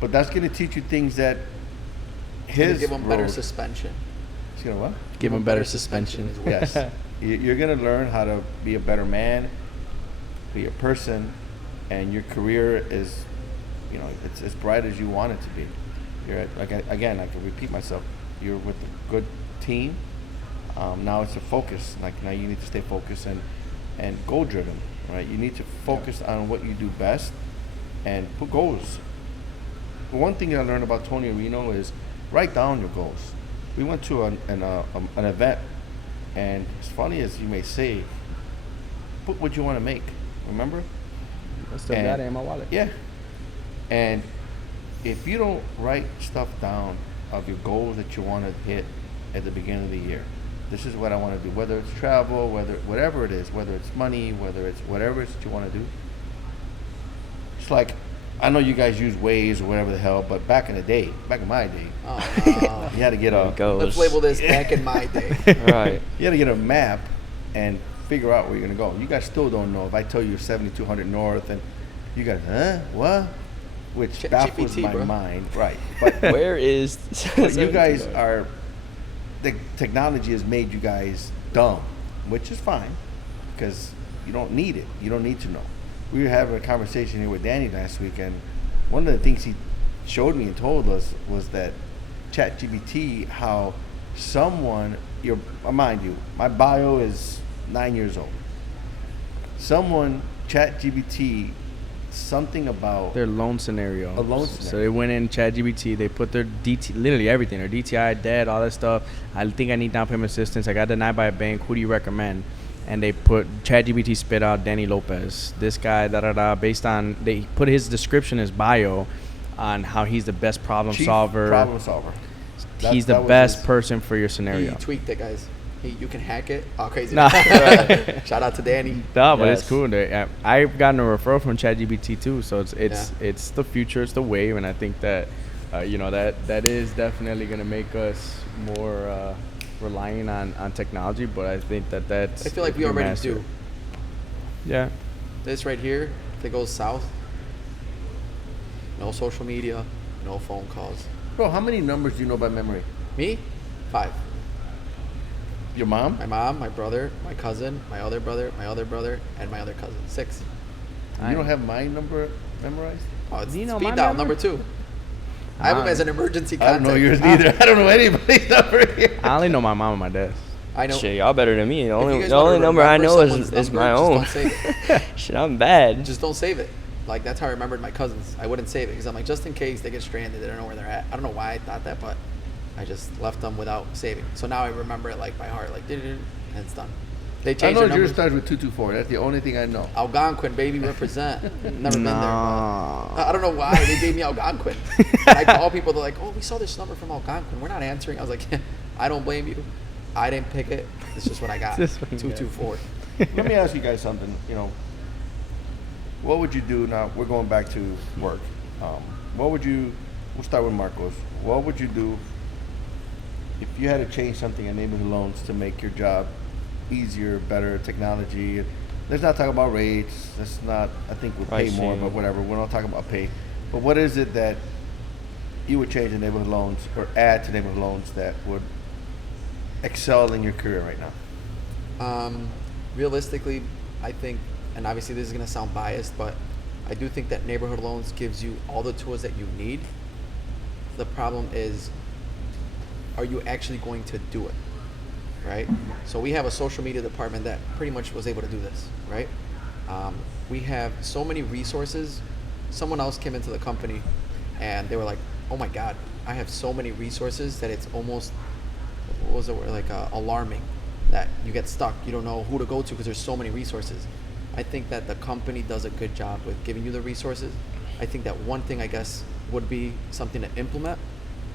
but that's gonna teach you things that Give them better suspension. It's gonna what? Give him better suspension. Yes, you're gonna learn how to be a better man, be a person, and your career is, it's as bright as you want it to be. You're I can repeat myself. You're with a good team. Now it's a focus. Like now you need to stay focused and goal driven, right? You need to focus on what you do best and put goals. One thing I learned about Tony Reno is write down your goals. We went to an event, and as funny as you may say, put what you want to make. Remember? I still got it in my wallet. Yeah. And if you don't write stuff down of your goals that you want to hit at the beginning of the year, this is what I want to do. Whether it's travel, whatever it is, whether it's money, whether it's whatever it is that you want to do. It's like, I know you guys use Waze or whatever the hell, but back in my day, you had to get let's label this back in my day. Right. You had to get a map and figure out where you're gonna go. You guys still don't know. If I tell you 7200 north, and you guys, what? Which baffles my mind, right? But Where is? but you guys are. The technology has made you guys dumb, which is fine, because you don't need it. You don't need to know. We were having a conversation here with Danny last week, and one of the things he showed me and told us was that ChatGPT, how someone, mind you, my bio is 9 years old. Someone, ChatGPT, something about Their loan scenario. A loan So scenario. they went in ChatGPT. They put their literally everything, their DTI, debt, all that stuff. I think I need down payment assistance. I got denied by a bank. Who do you recommend? And they put ChatGPT spit out Danny Lopez. This guy, based on, they put his description, his bio, on how he's the best problem Chief solver. Problem solver. He's the that was best his- person for your He scenario. tweaked it, guys. You can hack it. Oh, crazy. Nah. Shout out to Danny. No, but it's Yes. cool. I've gotten a referral from ChatGPT too, so it's Yeah. the future, it's the wave, and I think that that is definitely gonna make us more relying on technology. But I think that's. I feel like if we already master do. it. Yeah. This right here, if it goes south, no social media, no phone calls. Bro, how many numbers do you know by memory? Me, 5. Your mom? My mom, my brother, my cousin, my other brother, and my other cousin. 6. You don't have my number memorized? Oh, it's Do you know speed my dial number? number 2. I have them as an emergency I contact. don't know yours neither. I don't know anybody's number here. I only know my mom and my dad. I know. Shit, y'all better than me. The If you only, guys the wanna only number I remember know someone's is number, my just own. don't save it. Shit, I'm bad. Just don't save it. Like, that's how I remembered my cousins. I wouldn't save it because I'm like, just in case they get stranded, they don't know where they're at. I don't know why I thought that, but I just left them without saving. So now I remember it like by heart, like, and it's done. They I changed know their yours numbers. starts with 224. That's the only thing I know. Algonquin, baby, represent. Never been there. No. But I don't know why they gave me Algonquin. And I call people, they're like, oh, we saw this number from Algonquin. We're not answering. I was like, I don't blame you. I didn't pick it. It's just what I got. It's just what you got. 224. Let me ask you guys something. What would you do now? We're going back to work. We'll start with Marcos. What would you do if you had to change something in neighborhood loans to make your job easier, better, technology? Let's not talk about rates. Let's not, I think we'll pay more, Pricing. but whatever. We're not talking about pay. But what is it that you would change in neighborhood loans or add to neighborhood loans that would excel in your career right now? Realistically, I think, and obviously this is going to sound biased, but I do think that neighborhood loans gives you all the tools that you need. The problem is, are you actually going to do it, right? So we have a social media department that pretty much was able to do this, right? We have so many resources. Someone else came into the company and they were like, oh my God, I have so many resources that it's almost, what was the word, like alarming, that you get stuck. You don't know who to go to because there's so many resources. I think that the company does a good job with giving you the resources. I think that one thing I guess would be something to implement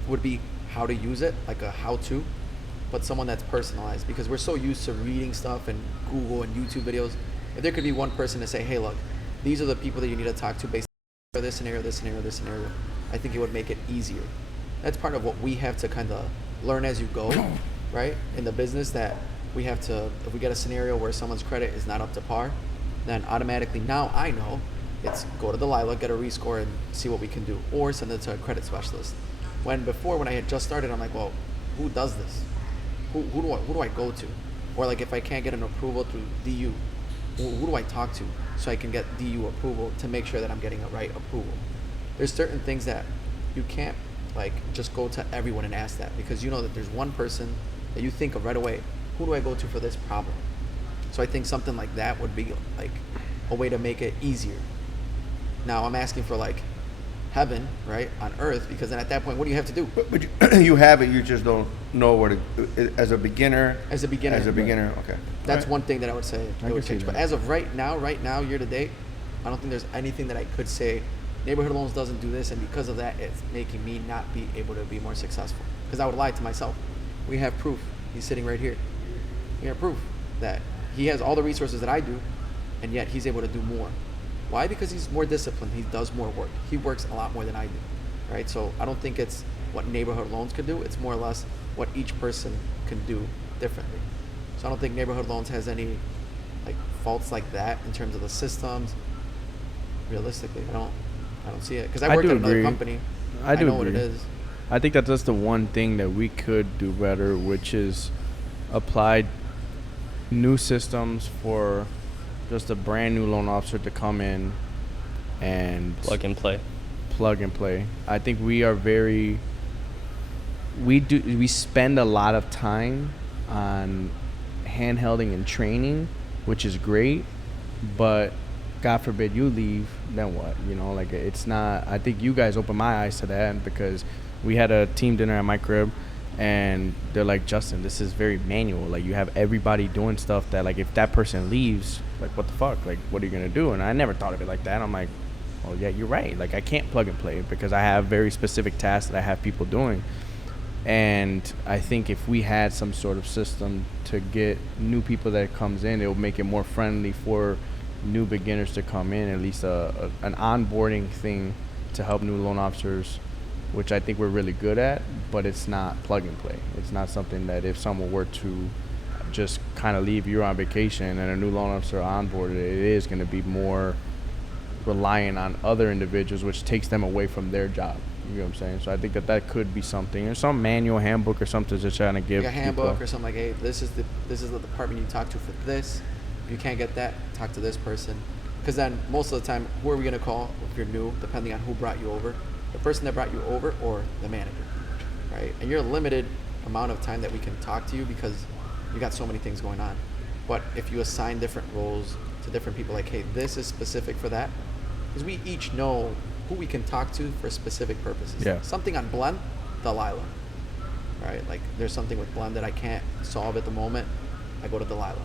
would be how to use it, like a how-to, but someone that's personalized, because we're so used to reading stuff and Google and YouTube videos. If there could be one person to say, hey, look, these are the people that you need to talk to based on this scenario, this scenario, this scenario, I think it would make it easier. That's part of what we have to kind of learn as you go, right? In the business, that we have to, if we get a scenario where someone's credit is not up to par, then automatically now I know it's go to Delilah, get a rescore and see what we can do, or send it to a credit specialist. When before, when I had just started, I'm like, well, who does this? Who do I go to? Or like if I can't get an approval through DU, who do I talk to so I can get DU approval to make sure that I'm getting a right approval? There's certain things that you can't like just go to everyone and ask that, because you know that there's one person that you think of right away, who do I go to for this problem? So I think something like that would be like a way to make it easier. Now I'm asking for like heaven, right, on earth, because then at that point, what do you have to do? But you have it, you just don't know where to, as a beginner. As a beginner. Okay. That's Right. one thing that I would say I it would can see change. But that. as of right now, year to date, I don't think there's anything that I could say, neighborhood loans doesn't do this, and because of that, it's making me not be able to be more successful. Because I would lie to myself. We have proof. He's sitting right here. We have proof that he has all the resources that I do, and yet he's able to do more. Why? Because he's more disciplined. He does more work. He works a lot more than I do, right? So I don't think it's what neighborhood loans could do. It's more or less what each person can do differently. So I don't think neighborhood loans has any like faults like that in terms of the systems. Realistically, I don't see it, because I I worked do at another agree. company. I do know what it agree. is. I think that's the one thing that we could do better, which is apply new systems for just a brand new loan officer to come in and Plug and play. plug and play. I think we spend a lot of time on handholding and training, which is great, but God forbid you leave, then what? You know, like it's not. I think you guys opened my eyes to that, because we had a team dinner at my crib, and they're like, Justin, this is very manual. Like you have everybody doing stuff that, like, if that person leaves, like what the fuck? Like what are you gonna do? And I never thought of it like that. I'm like, well, yeah, you're right. Like I can't plug and play because I have very specific tasks that I have people doing. And I think if we had some sort of system to get new people that comes in, it will make it more friendly for new beginners to come in, at least an onboarding thing to help new loan officers, which I think we're really good at, but it's not plug and play. It's not something that if someone were to just kind of leave, you're on vacation, and a new loan officer onboarded, it is going to be more relying on other individuals, which takes them away from their job. You know what I'm saying? So I think that could be something, or some manual handbook or something to try to give Like a handbook people. or something like, hey, this is the department you talk to for this. If you can't get that, talk to this person. Because then most of the time, who are we gonna call if you're new? Depending on who brought you over, the person that brought you over or the manager, right? And you're a limited amount of time that we can talk to you because you got so many things going on. But if you assign different roles to different people, like, hey, this is specific for that, because we each know who we can talk to for specific purposes. Yeah. Something on blend, Delilah. Right? Like there's something with blend that I can't solve at the moment, I go to Delilah.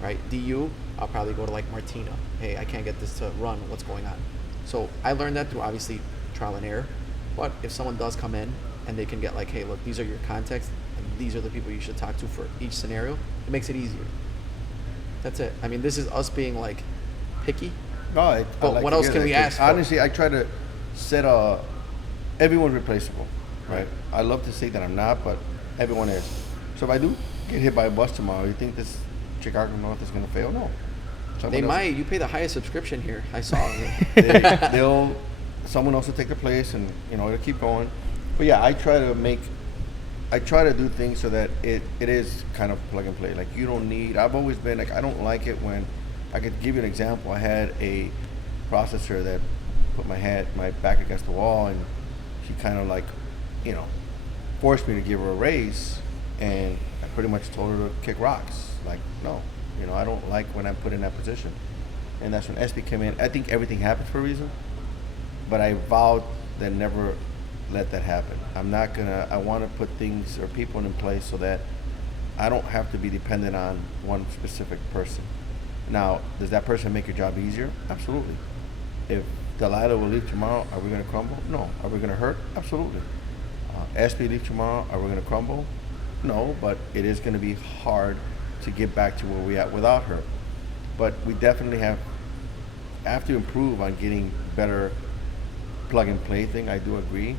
Right? DU, I'll probably go to like Martina. Hey, I can't get this to run, what's going on? So I learned that through obviously trial and error. But if someone does come in and they can get like, hey, look, these are your contacts and these are the people you should talk to for each scenario, it makes it easier. That's it. I mean, this is us being like picky. No, I But like what to else hear can that, we 'cause ask for? Honestly, I try to set everyone's replaceable, right? I love to say that I'm not, but everyone is. So if I do get hit by a bus tomorrow, you think this Chicago North is going to fail? No. They Someone else- might. You pay the highest subscription here. I saw it. someone else will take their place, and it'll keep going. But yeah, I try to do things so that it is kind of plug and play. Like you don't need. I've always been like, I don't like it when. I could give you an example. I had a processor that put my back against the wall, and she kind of like, forced me to give her a raise, and I pretty much told her to kick rocks. Like, no, I don't like when I'm put in that position. and that's when SB came in. I think everything happens for a reason, but I vowed that never let that happen. I'm not gonna. I want to put things or people in place so that I don't have to be dependent on one specific person. Now, does that person make your job easier? Absolutely. If Delilah will leave tomorrow, are we going to crumble? No. Are we going to hurt? Absolutely. SB leave tomorrow, are we going to crumble? No, but it is going to be hard to get back to where we at without her. But we definitely have to improve on getting better plug and play thing. I do agree.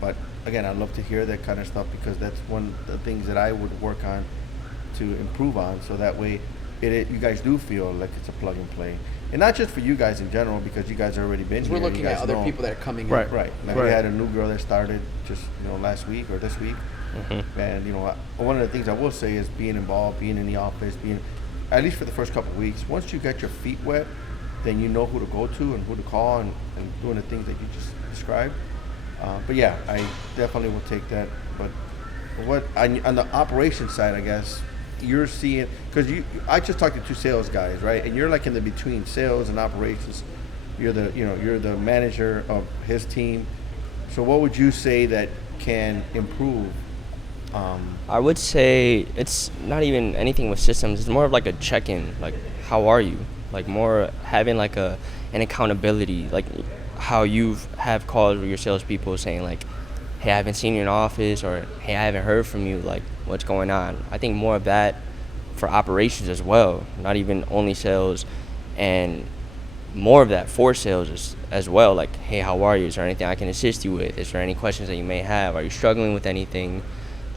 But again, I love to hear that kind of stuff because that's one of the things that I would work on to improve on, so that way you guys do feel like it's a plug and play, and not just for you guys in general, because you guys have already been here. We're looking at other people that are coming right. in. Right. Like we had a new girl that started just last week or this week, and one of the things I will say is being involved, being in the office, being at least for the first couple of weeks. Once you get your feet wet, then you know who to go to and who to call, and doing the things that you just described. But yeah, I definitely will take that. But on the operations side, I guess you're seeing, because I just talked to two sales guys, right? And you're like in the between sales and operations. You're the manager of his team. So what would you say that can improve? I would say it's not even anything with systems. It's more of like a check-in, like how are you? Like more having like an accountability, like how you have calls with your salespeople saying like, hey, I haven't seen you in office, or hey, I haven't heard from you, like what's going on. I think more of that for operations as well, not even only sales, and more of that for sales as well, like hey, how are you? Is there anything I can assist you with? Is there any questions that you may have? Are you struggling with anything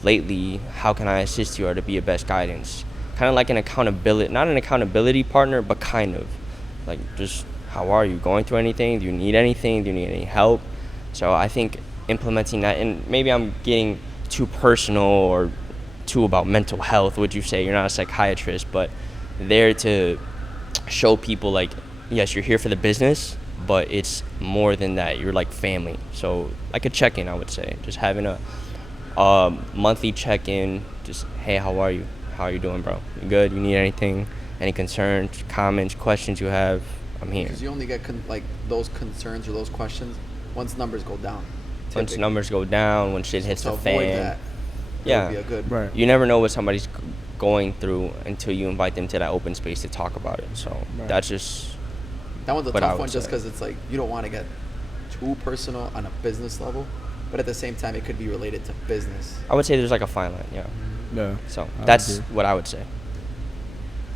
lately? How can I assist you, or to be your best guidance? Kind of like an accountability, not an accountability partner, but kind of like just how are you? Going through anything? Do you need anything? Do you need any help? So I think implementing that, and maybe I'm getting too personal or too about mental health, would you say? You're not a psychiatrist, but there to show people like, yes, you're here for the business, but it's more than that. You're like family. So like a check-in, I would say. Just having a monthly check-in, just, hey, how are you? How are you doing, bro? You good? You need anything? Any concerns, comments, questions you have? I'm here. Because you only get those concerns or those questions once numbers go down. Typically. Once numbers go down, when shit hits the fan. That, yeah. Would be a good. Right. You never know what somebody's going through until you invite them to that open space to talk about it. So that's just. That one's a what I tough would one, just say. because it's like you don't want to get too personal on a business level, but at the same time, it could be related to business. I would say there's like a fine line, yeah. Yeah. So I that's agree. what I would say.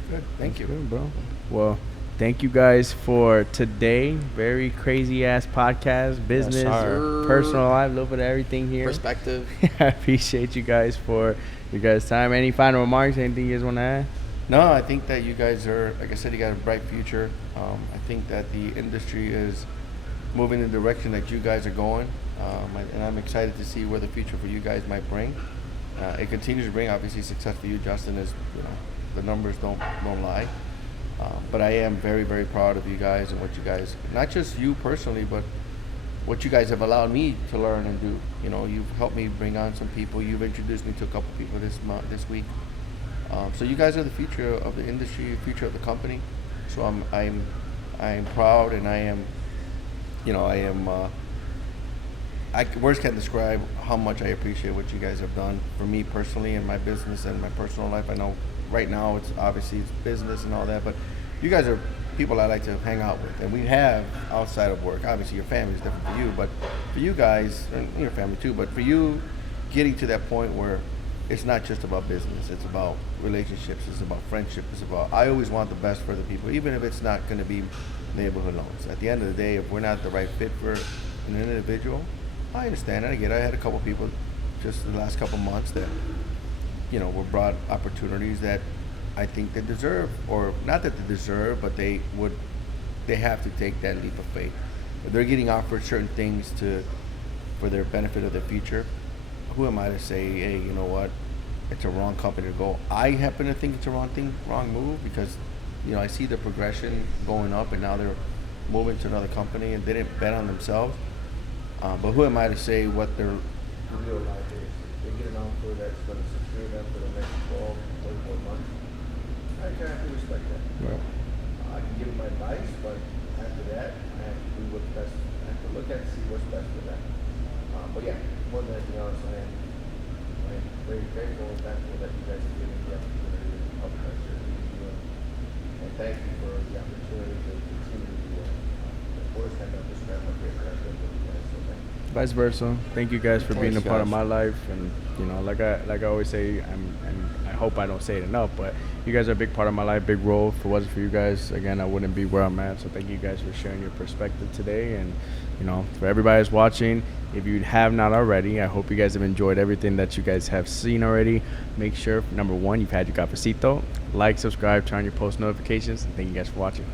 Good. Thank you. Good, bro. Well, thank you guys for today. Very crazy ass podcast, business, sir. personal life, a little bit of everything here. Perspective. I appreciate you guys for your guys' time. Any final remarks? Anything you guys want to add? No, I think that you guys are, like I said, you got a bright future. I think that the industry is moving in the direction that you guys are going, and I'm excited to see where the future for you guys might bring. It continues to bring, obviously, success for you, Justin, as the numbers don't lie. But I am very, very proud of you guys and what you guys, not just you personally, but what you guys have allowed me to learn and do. You've helped me bring on some people. You've introduced me to a couple people this week. So you guys are the future of the industry, future of the company. So I'm proud, and I am words can't describe how much I appreciate what you guys have done for me personally in my business and my personal life. I know right now it's business and all that, but you guys are people I like to hang out with, and we have outside of work. Obviously your family is different for you, but for you guys, and your family too, but for you, getting to that point where it's not just about business, it's about relationships, it's about friendship, I always want the best for the people, even if it's not going to be neighborhood loans. At the end of the day, if we're not the right fit for an individual, I understand, and I get it. I had a couple people just in the last couple months that, were brought opportunities that I think they deserve, or not that they deserve, but they have to take that leap of faith. If they're getting offered certain things for their benefit of their future, who am I to say, hey, you know what, it's a wrong company to go? I happen to think it's a wrong move, because, I see the progression going up, and now they're moving to another company, and they didn't bet on themselves. But who am I to say what their real life is? They get an offer that's going to secure them for the next 12, 24 months. I can respect that. Right. I can give them my advice. advice, but after that, I have to do what's best. I have to look at and see what's best for them. But yeah, more than anything else, I am very grateful and thankful that you guys are giving me the opportunity to help us here in New Zealand. And thank you for the opportunity to continue to do it. Of course, I know this man my favorite I've been with you guys, so thank you. Vice versa. Thank you guys for being a Thanks, part of guys. my life, and you know, like I always say, and I hope I don't say it enough, but you guys are a big part of my life, big role. If it wasn't for you guys, again, I wouldn't be where I'm at. So thank you guys for sharing your perspective today, and you know, for everybody who's watching, if you have not already, I hope you guys have enjoyed everything that you guys have seen already. Make sure, number one, you've had your cafecito, like, subscribe, turn on your post notifications, and thank you guys for watching.